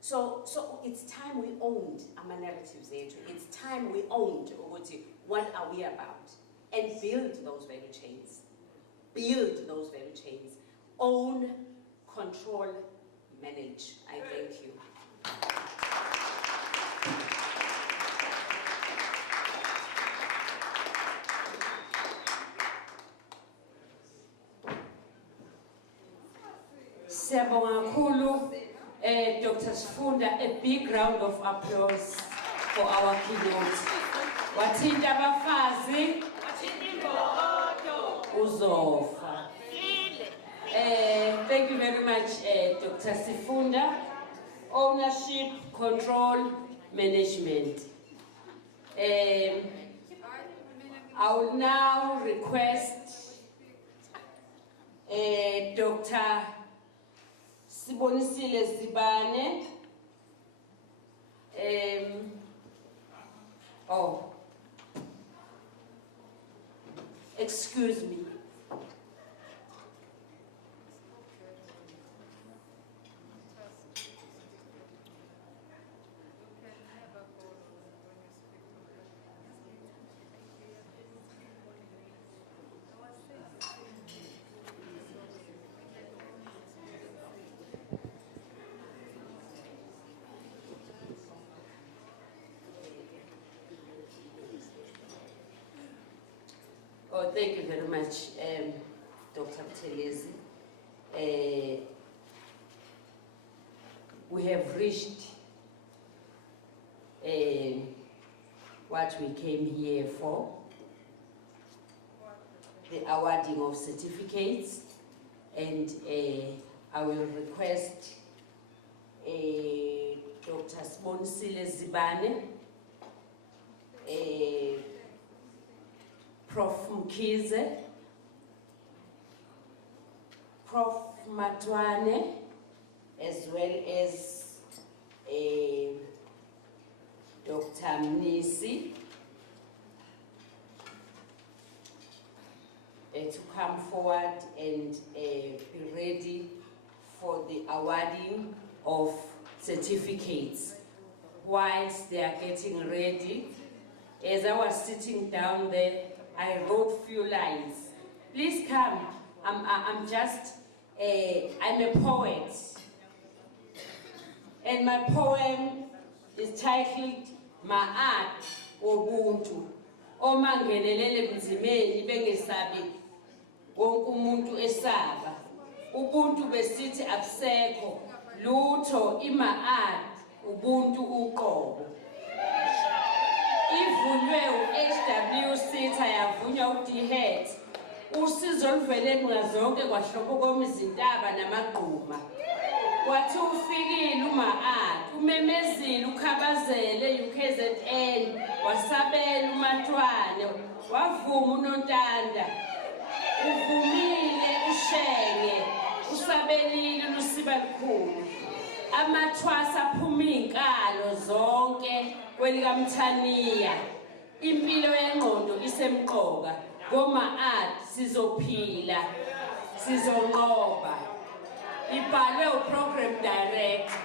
So it's time we owned our narratives zethu. It's time we owned ukuthi what are we about, and build those value chains. Build those value chains. Own, control, manage. I thank you. Siyabonga kakhulu, Dr. Sifunda, a big round of applause for our keynote. Wathinta abafazi, uzofa. Thank you very much, Dr. Sifunda. Ownership, control, management. I will now request Dr. Sibonisile Zibane. Excuse me. Oh, thank you very much, Dr. Telezi. We have reached what we came here for, the awarding of certificates, and I will request Dr. Sibonisile Zibane, Prof. Mkhize, Prof. Matwane, as well as Dr. Mnisi, to come forward and be ready for the awarding of certificates. Whilst they are getting ready, as I was sitting down there, I wrote few lines. Please come. I'm just, I'm a poet. And my poem is titled, My Art Ubuntu. Oma ngenelele buzimeni bengesabi wonke umuntu esaba. Ubuntu besithi absekho lutho ima art ubuntu uqobo. Ivunywe u-HWC yavunywa u-D-Head. Usizo oluvele ngazonke kwahlobo komizintaba namagquma. Wathi ufikile uma-art, umemezile ukhabazele UKZN, wasabela uMatwane, wavuma uNontanda. Uvumile uShenge, usabelile uLusiba Lukhulu. Amathwasa aphuma izinkalo zonke kwelikaMthaniya. Impilo yengqondo isemqoka. Ngoma-art sizophila, sizonqoba. Ibhalwe uProgram Director.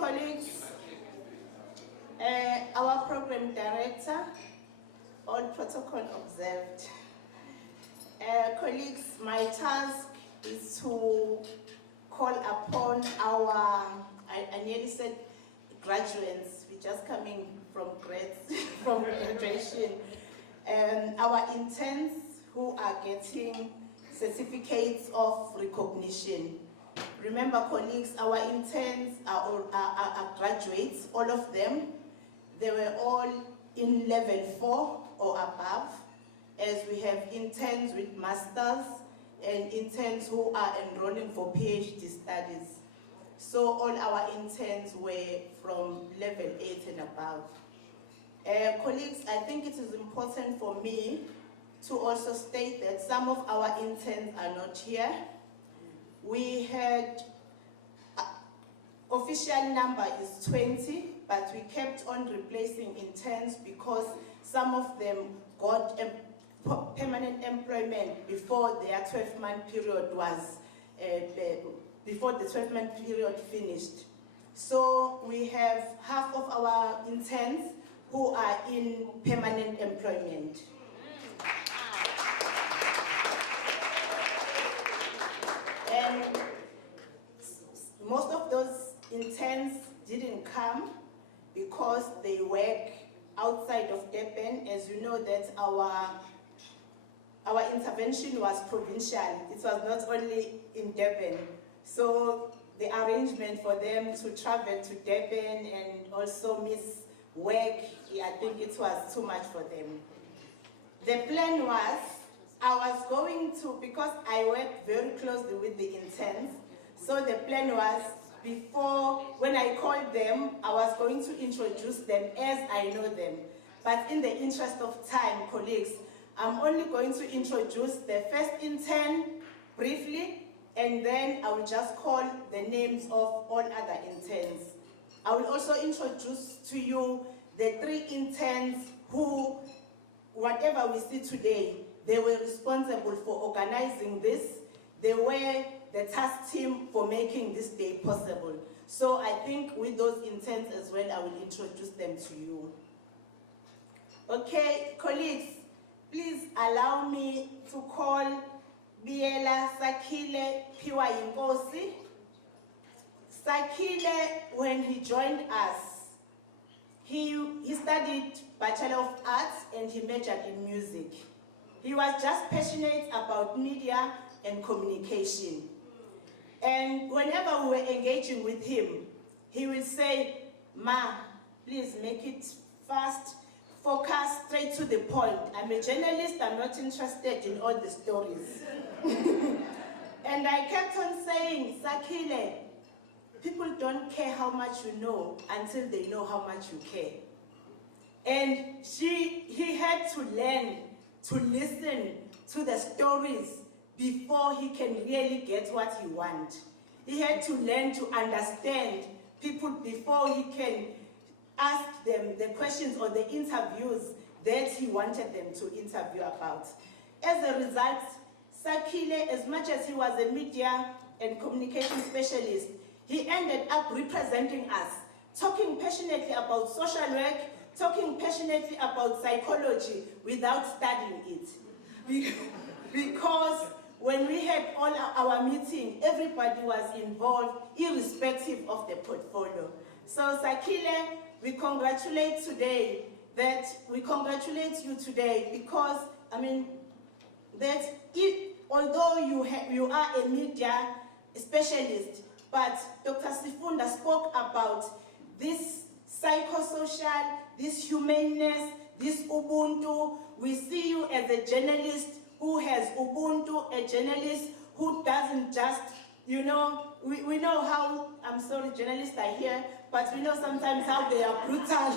colleagues, our program director, all protocol observed. Colleagues, my task is to call upon our, I nearly said graduates, we're just coming from from graduation, our interns who are getting certificates of recognition. Remember, colleagues, our interns are graduates, all of them. They were all in level 4 or above, as we have interns with masters and interns who are enrolling for PhD studies. So all our interns were from level 8 and above. Colleagues, I think it is important for me to also state that some of our interns are not here. We had, official number is 20, but we kept on replacing interns because some of them got permanent employment before their 12-month period was, before the 12-month period finished. So we have half of our interns who are in permanent employment. And most of those interns didn't come because they work outside of Durban. As you know, that our intervention was provincial. It was not only in Durban. So the arrangement for them to travel to Durban and also miss work, I think it was too much for them. The plan was, I was going to, because I work very closely with the interns, so the plan was, before, when I called them, I was going to introduce them as I know them. But in the interest of time, colleagues, I'm only going to introduce the first intern briefly, and then I will just call the names of all other interns. I will also introduce to you the 3 interns who, whatever we see today, they were responsible for organizing this. They were the task team for making this day possible. So I think with those interns as well, I will introduce them to you. Okay, colleagues, please allow me to call Biela Sakile Piwa Inkosi. Sakile, when he joined us, he studied Bachelor of Arts and he majored in music. He was just passionate about media and communication. And whenever we were engaging with him, he would say, "Ma, please make it fast, focus, straight to the point. I'm a journalist, I'm not interested in all the stories." And I kept on saying, "Sakile, people don't care how much you know until they know how much you care." And he had to learn to listen to the stories before he can really get what he wants. He had to learn to understand people before he can ask them the questions or the interviews that he wanted them to interview about. As a result, Sakile, as much as he was a media and communication specialist, he ended up representing us, talking passionately about social work, talking passionately about psychology without studying it. Because when we had all our meeting, everybody was involved, irrespective of the portfolio. So Sakile, we congratulate you today because, I mean, that although you are a media specialist, but Dr. Sifunda spoke about this psychosocial, this humaneness, this Ubuntu. We see you as a journalist who has Ubuntu, a journalist who doesn't just, you know, we know how, I'm sorry, journalists are here, but we know sometimes how they are brutal.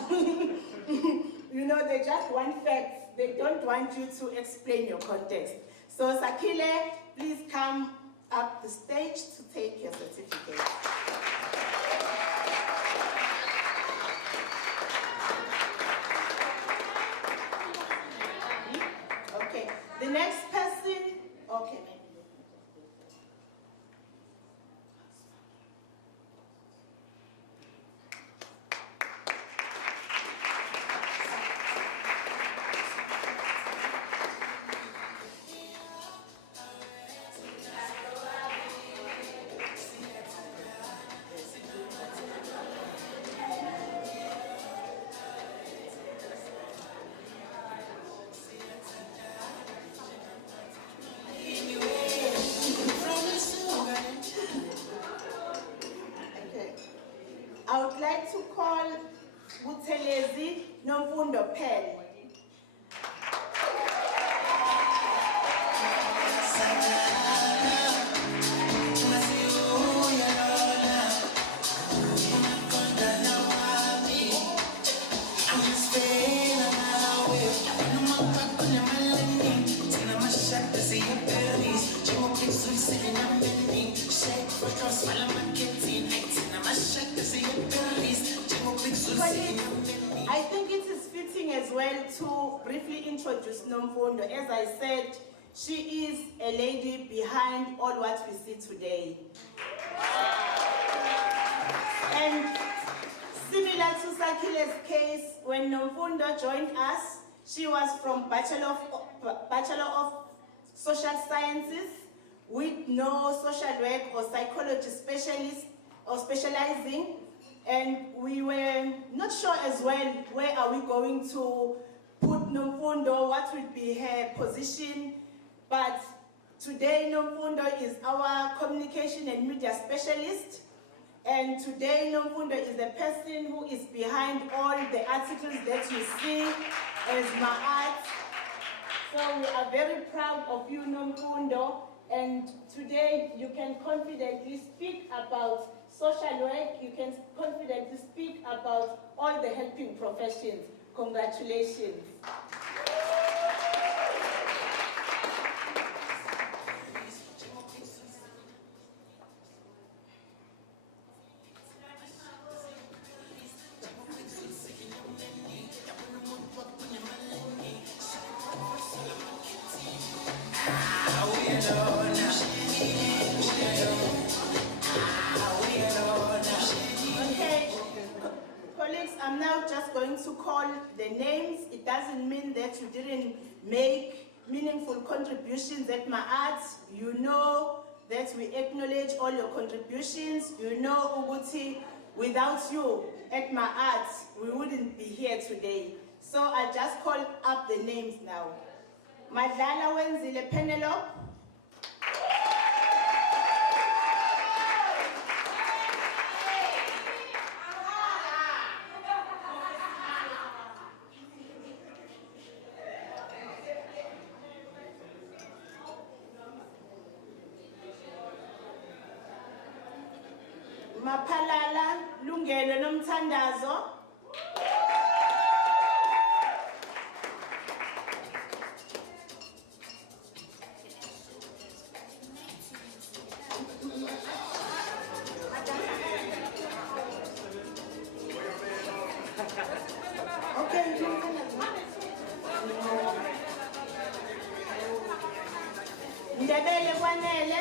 You know, they just want facts. They don't want you to explain your context. So Sakile, please come up the stage to take your certificate. Okay, the next person, okay. well to briefly introduce Nomfundo. As I said, she is a lady behind all what we see today. And similar to Sakile's case, when Nomfundo joined us, she was from Bachelor of Social Sciences with no social work or psychology specialist or specializing. And we were not sure as well, where are we going to put Nomfundo, what would be her position. But today Nomfundo is our communication and media specialist. And today Nomfundo is the person who is behind all the articles that you see as Ma'at. So we are very proud of you, Nomfundo. And today you can confidently speak about social work, you can confidently speak about all the helping professions. Congratulations. I'm now just going to call the names. It doesn't mean that you didn't make meaningful contributions at Ma'at. You know that we acknowledge all your contributions. You know, Uguti, without you at Ma'at, we wouldn't be here today. So I just call up the names now. Madlala Wenzile Penelope. Mapalala Lungelo Nomthandazo. Okay. Ndebele Kwanele.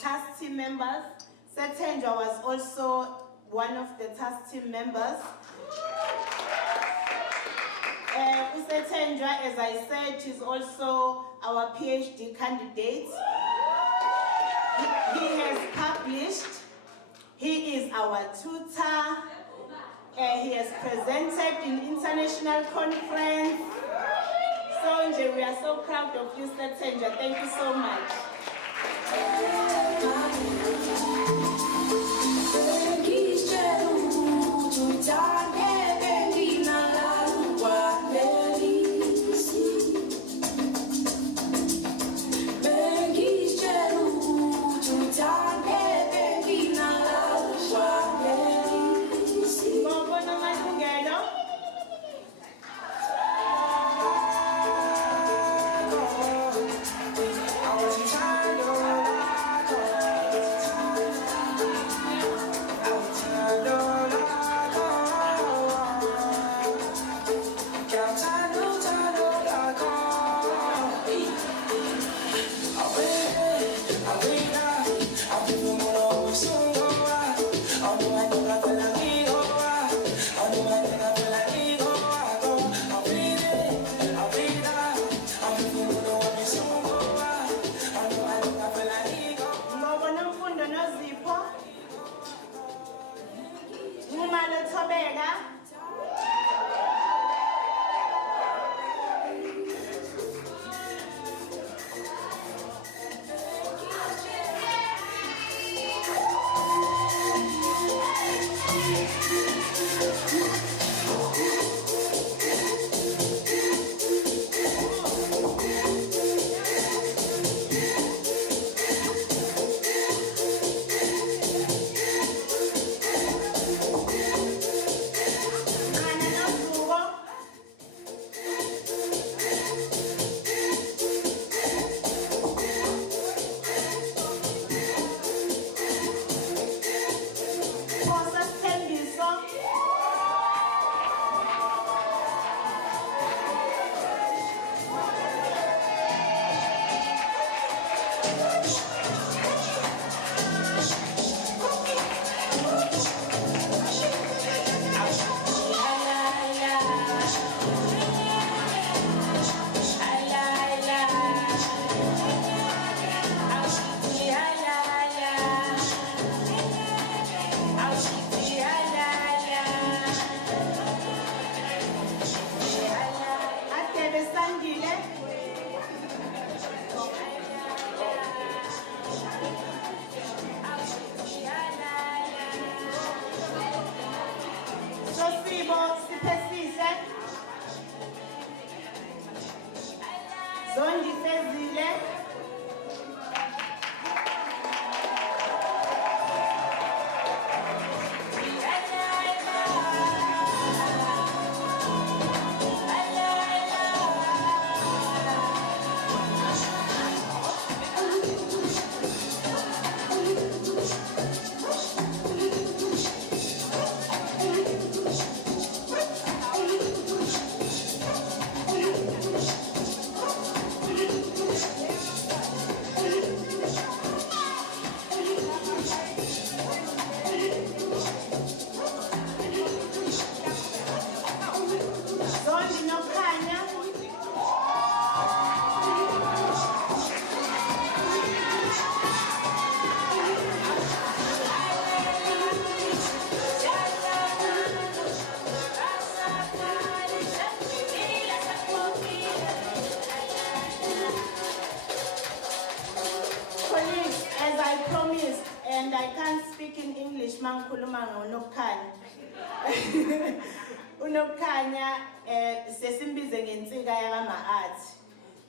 task team members. Sethenjwa was also one of the task team members. Sethenjwa, as I said, is also our PhD candidate. He has published. He is our tutor. He has presented in international conference. So we are so proud of you, Sethenjwa. Thank you so much.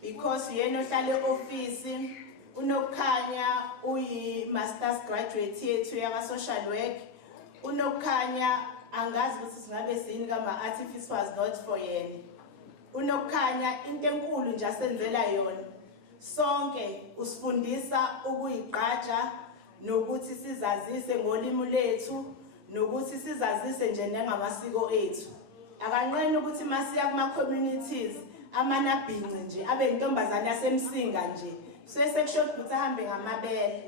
Because yena ohlala e-office unokukhanya uyi-masters graduate yethu yaka-social work. Unokukhanya angazi ukuthi singabe sini kama-art if it was not for yena. Unokukhanya into enkulu nje asenzela yona. Sonke usifundisa ukuyigqaja nokuthi sizazise ngolimi lethu nokuthi sizazise nje nangamasiko ethu. Akanqeni ukuthi masiya kuma-communities amanabhinci nje abe intombazane yasemsinga nje sekusho ukuthi ahambe ngamabele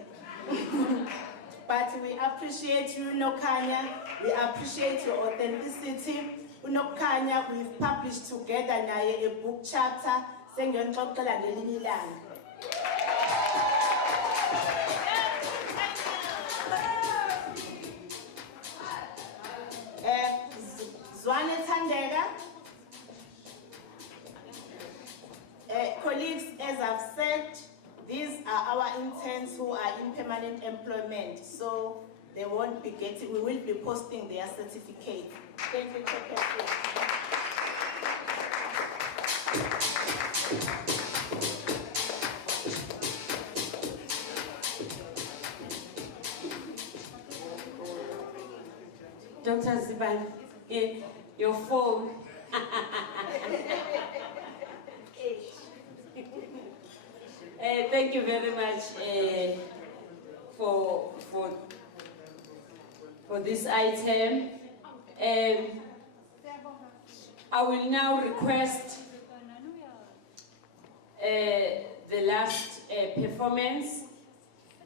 but we appreciate you, Nokanya. We appreciate your authenticity. Nokanya, we've published together now a book chapter. Zwane Tandega. Colleagues, as I've said, these are our interns who are in permanent employment, so they won't be getting, we will be posting their certificate. Thank you, Chairperson. Dr. Ziban, your phone. Thank you very much for this item. I will now request the last performance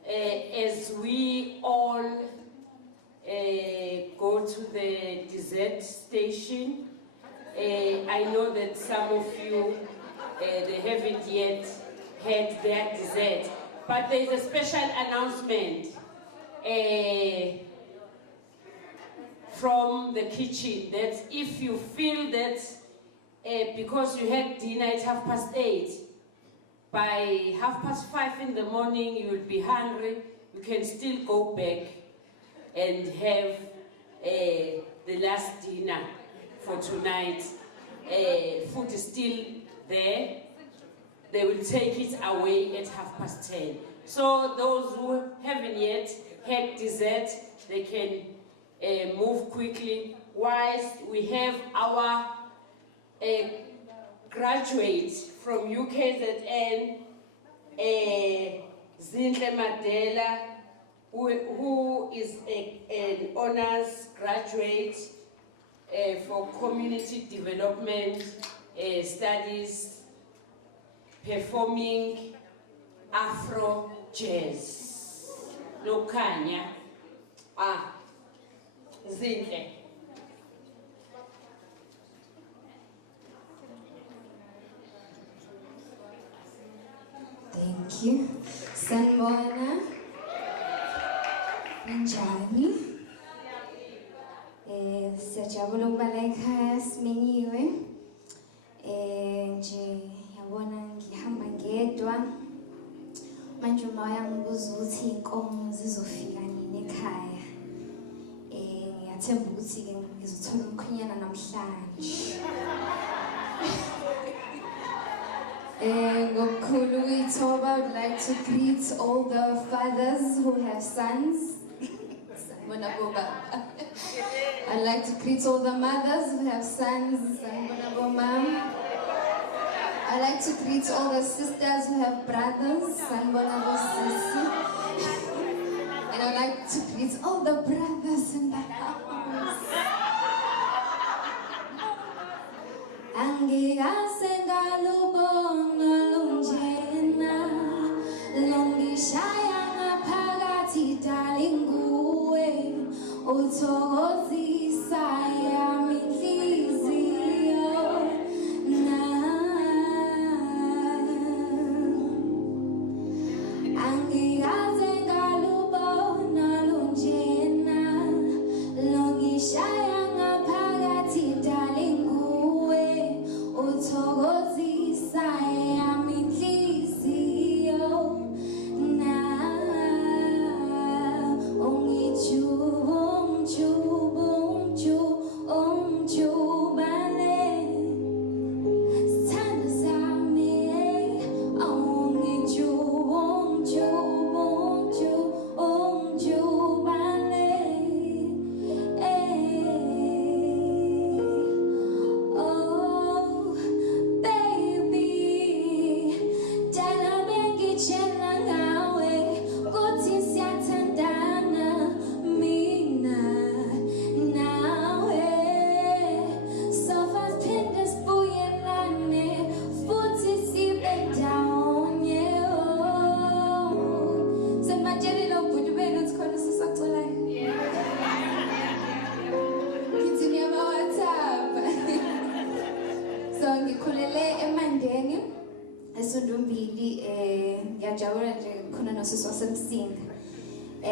as we all go to the dessert station. I know that some of you they haven't yet had their dessert, but there is a special announcement from the kitchen that if you feel that because you had dinner at 8:30, by 5:30 in the morning you will be hungry, you can still go back and have the last dinner for tonight. Food is still there. They will take it away at 10:30. So those who haven't yet had dessert, they can move quickly. Whilst we have our graduate from UKZN, Zinhle Madela, who is an honors graduate for community development studies, performing Afro jazz. Lokanya, Zinhle. Thank you. Sanibona. Ninjani. Siyajabula ukuba la ekhaya simenyiwe. Nje yabona ngihamba ngedwa. Manje umoya ngibuza ukuthi inkomo zizofika nini ekhaya. Ngiyathemba ukuthi ke ngizothola umkhwenyana namhlanje. Ngokukhulu ithoba, I would like to greet all the fathers who have sons. I'd like to greet all the mothers who have sons. I'd like to greet all the sisters who have brothers. And I'd like to greet all the brothers in the house. Angigase ngalubona lunjena, longishaya ngaphakathi darling kuwe, uthokozisa yami inhliziyo na. Angigase ngalubona lunjena, longishaya ngaphakathi darling kuwe, uthokozisa yami inhliziyo na. Ongichubu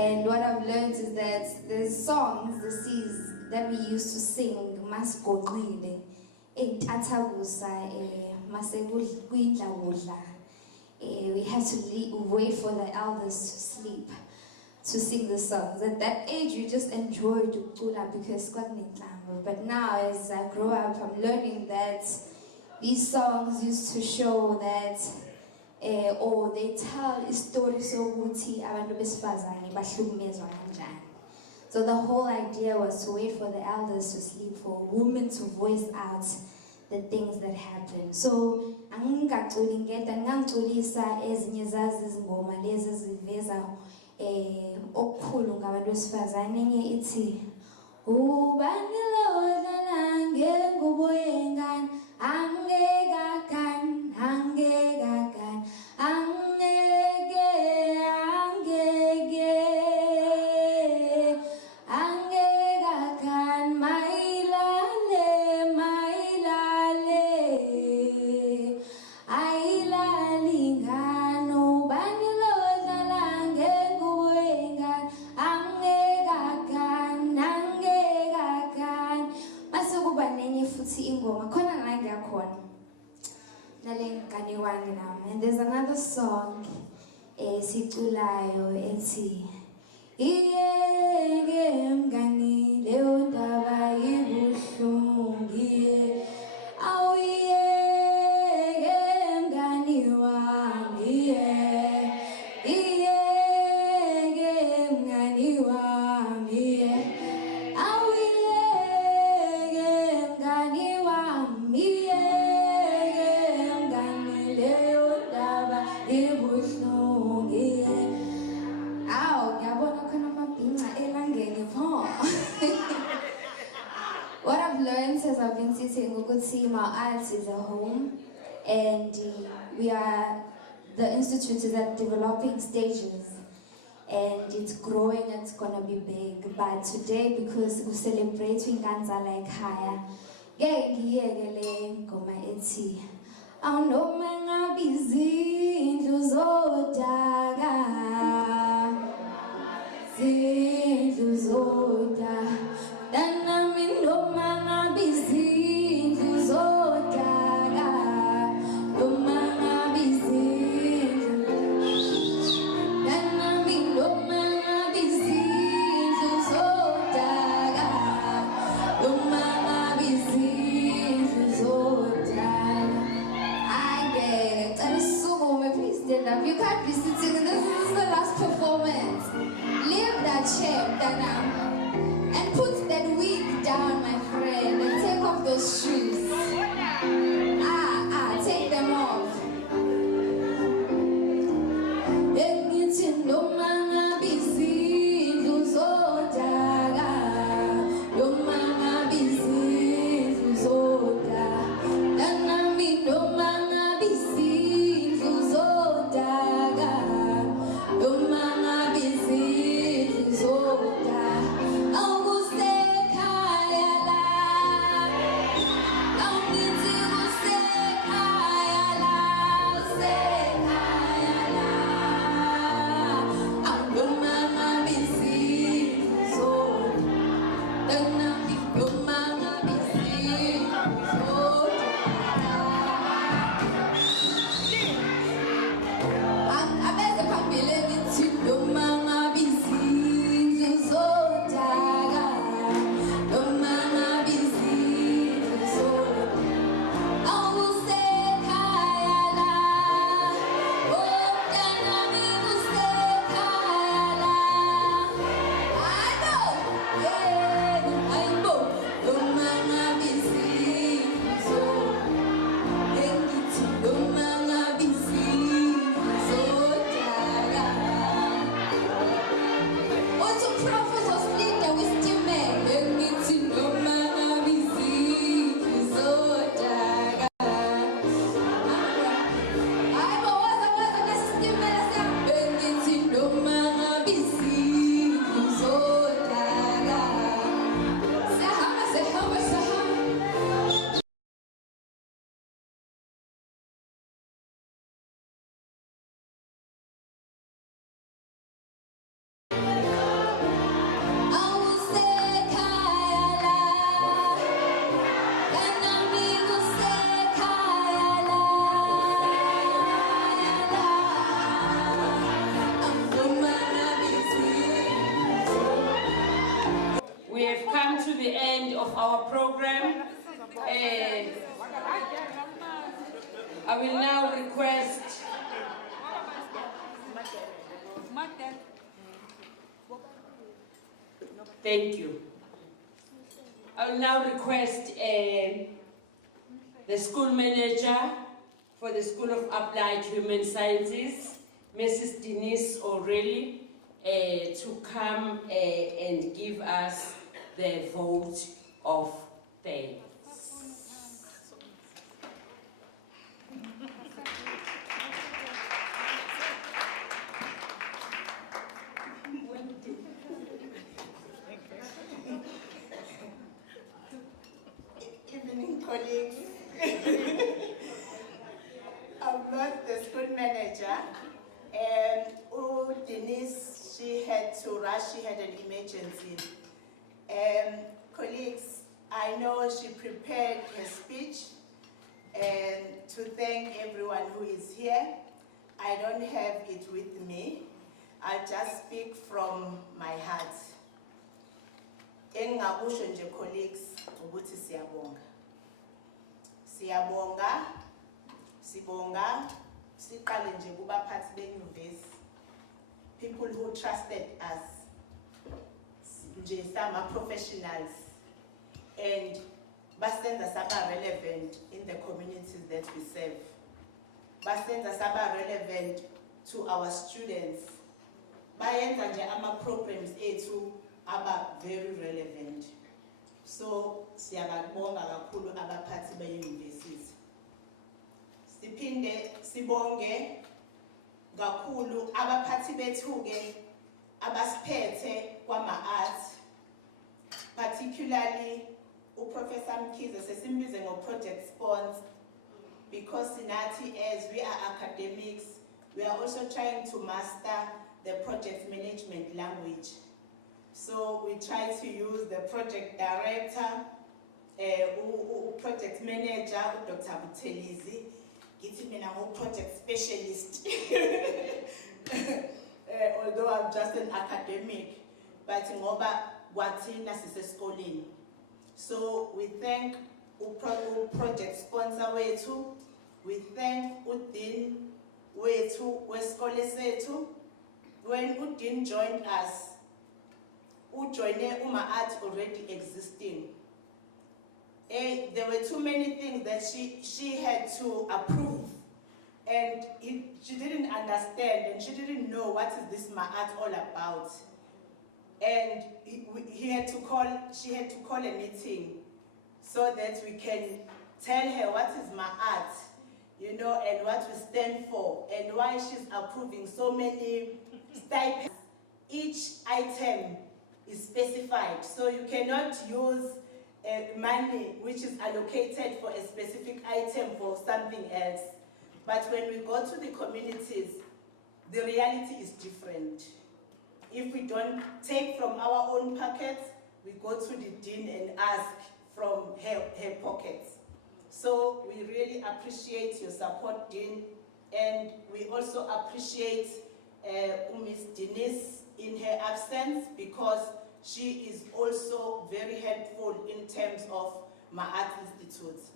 And what I've learned is that the songs, the C's that we used to sing, masigoqile, we had to wait for the elders to sleep to sing the songs. At that age, you just enjoyed ukula because kwakunenhlamvu. But now, as I grow up, I'm learning that these songs used to show that, or they tell a story sokuthi abantu besifazane bahlukumezwa kanjani. So the whole idea was to wait for the elders to sleep, for women to voice out the things that happen. So angingaculi ngedwa ngingaculisa ezinye zazi izingoma lezi eziveza okukhulu ngabantu besifazane. Enye ithi ubani lo odlala ngengubo yengane angekakani angekakani angeke angeke angekakani mayilale mayilale ayilali ngane ubani lo odlala ngengubo yengane angekakani angekakani. Mase kuba nenye futhi ingoma khona la ngiyakhona nale ngane wami nami. And there's another song siculayo ethi iyeke mngani leyo ndaba ibuhlungu iye awuyeke mngani wami iyeke mngani wami awuyeke mngani wami iyeke mngani leyo ndaba ibuhlungu iye. Aw, ngiyabona khona amabhinca elangeni pho. What I've learned as I've been sitting ukuthi my arts is a home, and we are, the institute is at developing stages, and it's growing, it's gonna be big. But today, because we celebrate Inganzala ekhaya, ngeke ngiyeke le ngoma ethi awunoma ngabe izindlu zodaka zindlu zodaka danami noma ngabe izindlu zodaka noma ngabe izindlu danami noma ngabe izindlu zodaka noma ngabe izindlu zodaka. Please stand up. You can't be sitting. This is the last performance. Leave that chair down and put that wig down, my friend, and take off those shoes. Take them off. the end of our program. I will now request thank you. I will now request the school manager for the School of Applied Human Sciences, Mrs. Denise O'Reilly, to come and give us the vote of thanks. Evening, colleagues. I'm not the school manager. Denise, she had to rush, she had an emergency. Colleagues, I know she prepared her speech and to thank everyone who is here. I don't have it with me. I'll just speak from my heart. Engakusho nje colleagues ukuthi siyabonga. Siyabonga, sibonga, siqale nje kubaphathi benyuvesi. People who trusted us, some professionals, and basenza saba relevant in the communities that we serve. Basenza saba relevant to our students. Bayenza nje ama programs ethu aba very relevant. So siyabonga kakhulu abaphathi be-universities. Siphinde sibonge kakhulu abaphathi bethu ke abasiphethe kwama-arts, particularly uProfessor Mkhize sesimbize ngo-project sponsor, because sinathi as we are academics, we are also trying to master the project management language. So we try to use the project director, project manager, Dr. Butelizi, githi mina project specialist. Although I'm just an academic, but ngoba wathina sisesikoleni. So we thank project sponsor wethu, we thank uDean wethu wesikole sethu. When uDean joined us, ujoine uma-art already existing. There were too many things that she had to approve, and she didn't understand, and she didn't know what is this ma-art all about. And she had to call a meeting so that we can tell her what is ma-art, you know, and what we stand for, and why she's approving so many stipends. Each item is specified, so you cannot use money which is allocated for a specific item for something else. But when we go to the communities, the reality is different. If we don't take from our own pockets, we go to the Dean and ask from her pockets. So we really appreciate your support, Dean, and we also appreciate Ms. Denise in her absence, because she is also very helpful in terms of ma-art institutes.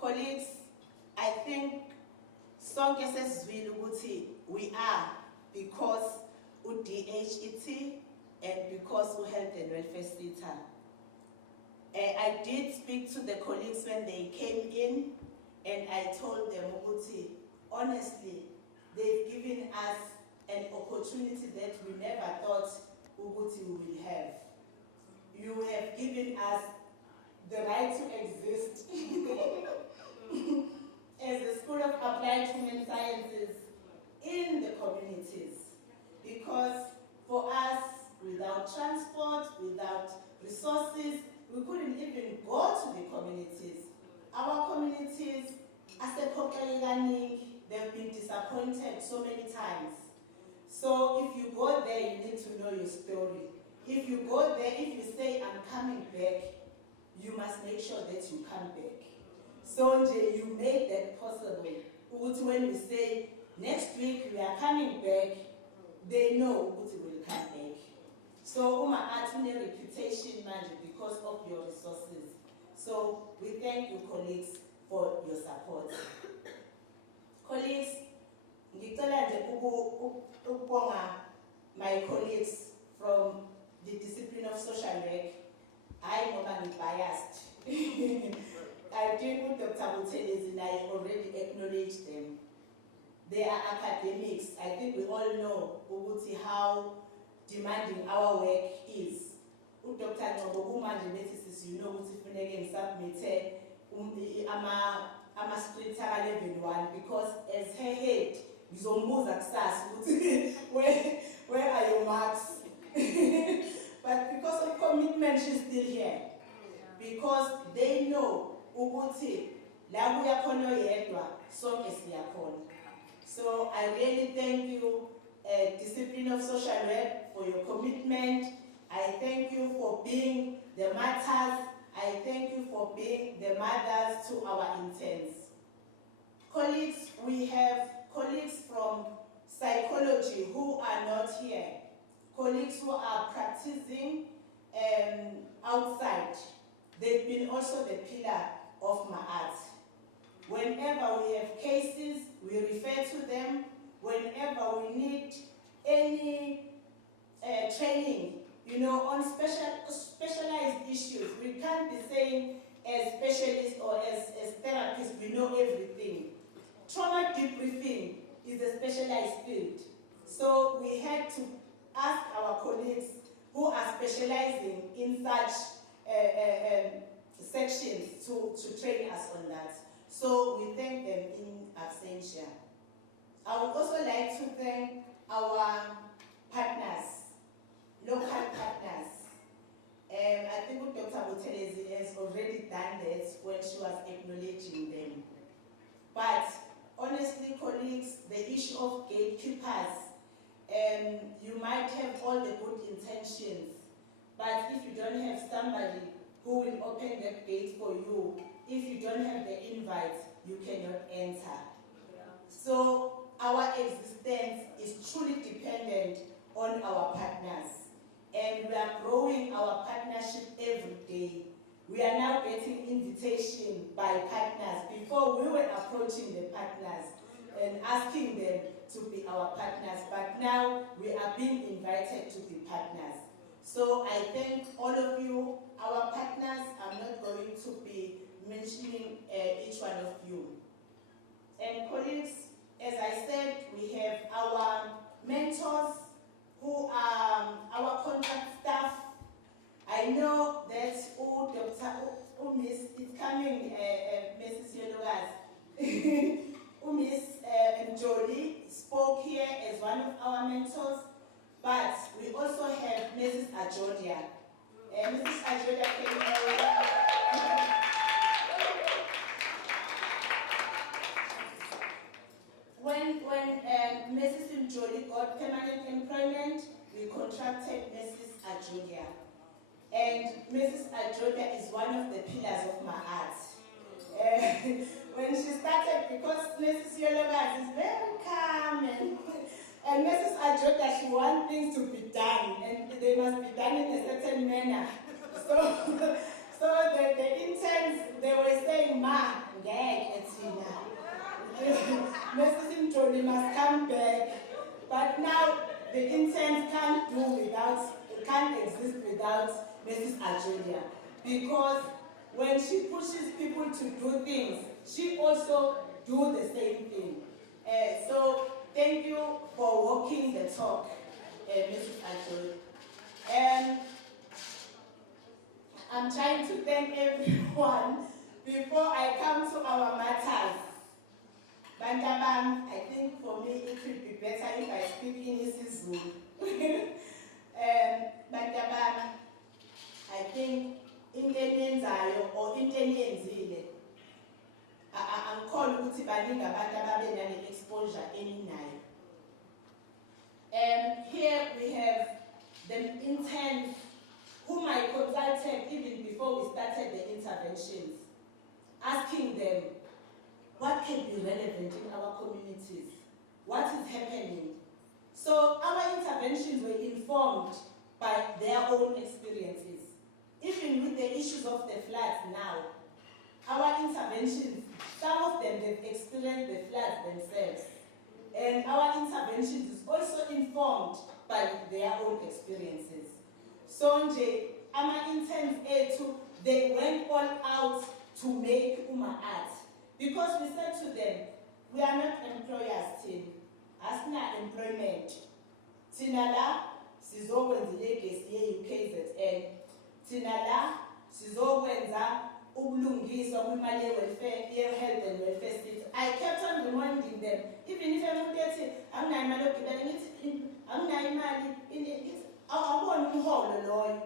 Colleagues, I think sonke sesizwile ukuthi we are because u-DHET and because u-Health and Welfare Center. I did speak to the colleagues when they came in, and I told them ukuthi honestly, they've given us an opportunity that we never thought Uguti will have. You have given us the right to exist as the School of Applied Human Sciences in the communities. Because for us, without transport, without resources, we couldn't even go to the communities. Our communities, as a Kokelani, they've been disappointed so many times. So if you go there, you need to know your story. If you go there, if you say, I'm coming back, you must make sure that you come back. So you made that possible. When we say, next week we are coming back, they know we will come back. So art never reputation manje because of your resources. So we thank you, colleagues, for your support. Colleagues, ngicela nje ukubonga my colleagues from the discipline of social work. I know I'm biased. I think Dr. Buthelezi and I already acknowledged them. They are academics. I think we all know how demanding our work is. Dr. Ngobo manje you know ukuthi funeke ngisubmit ama-script level 1 because as her head ngizombuza kusasa ukuthi where are your marks? But because of commitment, she's still here. Because they know ukuthi la kuya khona yedwa sonke siyakhona. So I really thank you, Discipline of Social Work, for your commitment. I thank you for being the martyrs. I thank you for being the mothers to our interns. Colleagues, we have colleagues from psychology who are not here. Colleagues who are practicing outside. They've been also the pillar of Ma'at. Whenever we have cases, we refer to them. Whenever we need any training, on specialized issues, we can't be saying as specialists or as therapists, we know everything. Trauma debriefing is a specialized field. So we had to ask our colleagues who are specializing in such sections to train us on that. So we thank them in absentia. I would also like to thank our partners, local partners. I think Dr. Buthelezi has already done that when she was acknowledging them. But honestly, colleagues, the issue of gatekeepers, you might have all the good intentions, but if you don't have somebody who will open that gate for you, if you don't have the invite, you cannot enter. So our existence is truly dependent on our partners, and we are growing our partnership every day. We are now getting invitation by partners. Before we were approaching the partners and asking them to be our partners, but now we are being invited to be partners. So I thank all of you, our partners. I'm not going to be mentioning each one of you. And colleagues, as I said, we have our mentors who are our contract staff. I know that Miss is coming, Mrs. Yologas. Miss Jolie spoke here as one of our mentors, but we also have Mrs. Ajodia. Mrs. Ajodia came When Mrs. Jolie got permanent employment, we contracted Mrs. Ajodia. And Mrs. Ajodia is one of the pillars of my art. When she started, because Mrs. Yologas is very calm and Mrs. Ajodia, she wants things to be done, and they must be done in a certain manner. So the interns, they were saying, Ma, Mrs. Jolie must come back. But now the interns can't exist without Mrs. Ajodia, because when she pushes people to do things, she also do the same thing. So thank you for walking the talk, Mrs. Ajodia. I'm trying to thank everyone before I come to our matters. Bantabam, I think for me it would be better if I speak in isiZulu. Bantabam, I think intenienzayo or intenienzile. I'm called ukuthi baningi abantu ababe nale exposure eninayo. Here we have the interns whom I consulted even before we started the interventions, asking them what can be relevant in our communities, what is happening. So our interventions were informed by their own experiences. Even with the issues of the floods now, our interventions, some of them they've experienced the floods themselves. And our interventions is also informed by their own experiences. So nje, our interns they went all out to make art. Because we said to them, we are not employers, team. Asina employment. Tinala, sizokwenza ilegacy ye-UKZN. Tinala, sizokwenza ubulungiswa kwimali ye-welfare, ye-health and welfare state. I kept on reminding them, even if I'm not getting, I'm not imali yokugibela, I'm not imali, awubona umholo loyo.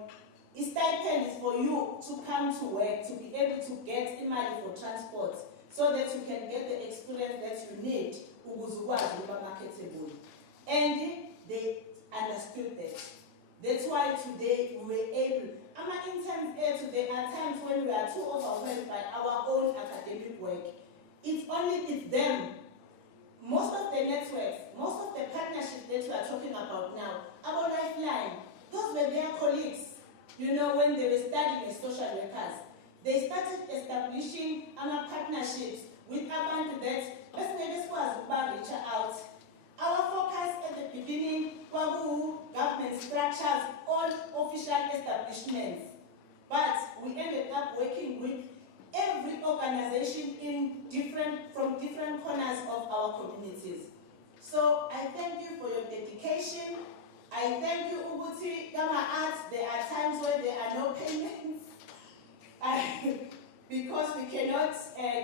A stipend is for you to come to work, to be able to get money for transport, so that you can get the experience that you need, marketable. And they understood that. That's why today we were able, our interns today are times when we are too overwhelmed by our own academic work. It's only them. Most of the networks, most of the partnerships that we are talking about now, our Lifeline, those were their colleagues. You know, when they were studying as social workers, they started establishing partnerships with abantu that reach out. Our focus at the beginning was government structures, all official establishments. But we ended up working with every organization from different corners of our communities. So I thank you for your dedication. I thank you, Uguti, Gama Arts. There are times where there are no payments because we cannot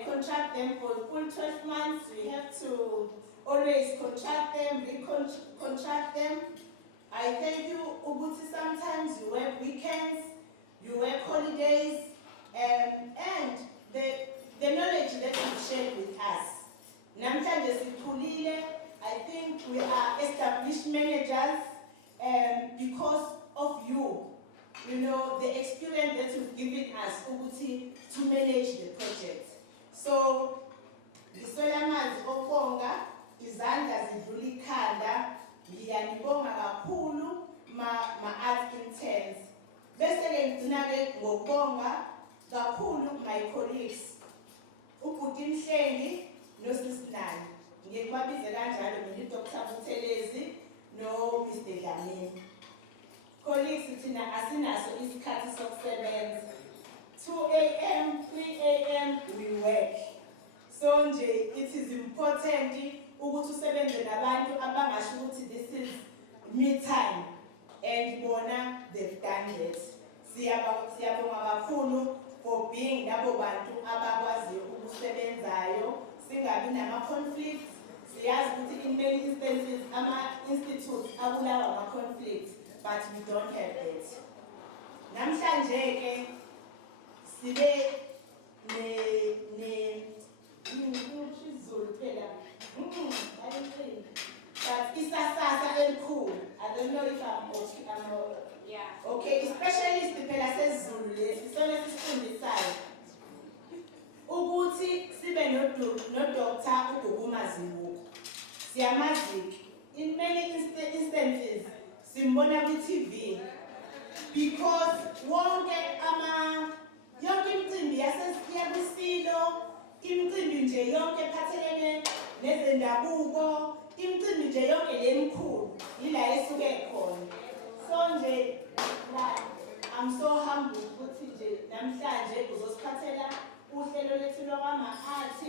contract them for full 12 months. We have to always contract them, recontract them. I thank you, Uguti. Sometimes you work weekends, you work holidays, and the knowledge that you shared with us. Namhlanje sikhulile. I think we are established managers. Because of you, the experience that you've given us, Uguti, to manage the project. So, Solamazi Okonga, izandla zidlula ikhanda, ngiyanibonga kakhulu ma-art interns. Bese-ke ngigcina-ke ngokubonga kakhulu my colleagues, uBhuti Mhlengi noSisinani. Ngikubabize kanjalo mina uDr. Buthelezi no Mr. Dlamini. Colleagues, thina asinaso isikhathi sokusebenza. 2 a.m., 3 a.m. we work. So nje, it is important ukuthi usebenze nabantu abangasho ukuthi this is me time. And bona they've done it. Siyabonga kakhulu for being labo bantu abakwaziyo ukusebenzayo, singabi nama-conflicts. In many instances, institutes abulawa ama-conflicts, but we don't have it. Namhlanje-ke sibe but isasasa elikhulu. I don't know if I'm okay. Yeah. Okay, especially phela sesiZulu lesi sona sisifundisayo. Ukuthi sibe no-Dr. uGugumazibuko. Siyamazi. In many instances, simbona ku-TV because yonke imicimbi yasesiyabusilo, imicimbi nje yonke ephathelene nezendabuko, imicimbi nje yonke lemkhulu yila esuke khona. So nje I'm so humble ukuthi nje namhlanje uzosiphathela uhlelo lethu lwama-art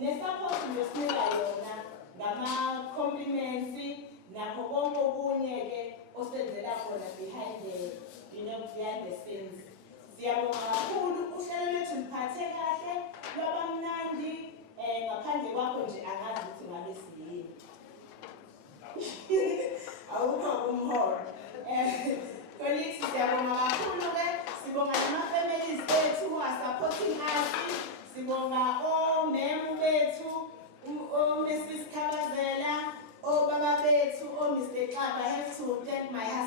ne-support yosinika yona ngama-compliments nakho konke okunye-ke osenzela khona behind the scenes. Siyabonga kakhulu uhlelo lethu luphathe kahle lwabamnandi ngaphandle kwakho nje angazi ukuthi ngabe siyini. Awukho umholo. Colleagues, siyabonga kakhulu-ke, sibonga nama-families bethu who are supporting us, sibonga omemu bethu, Mrs. Kabazela, Baba bethu, Mr. Kaba. I have to thank my husband.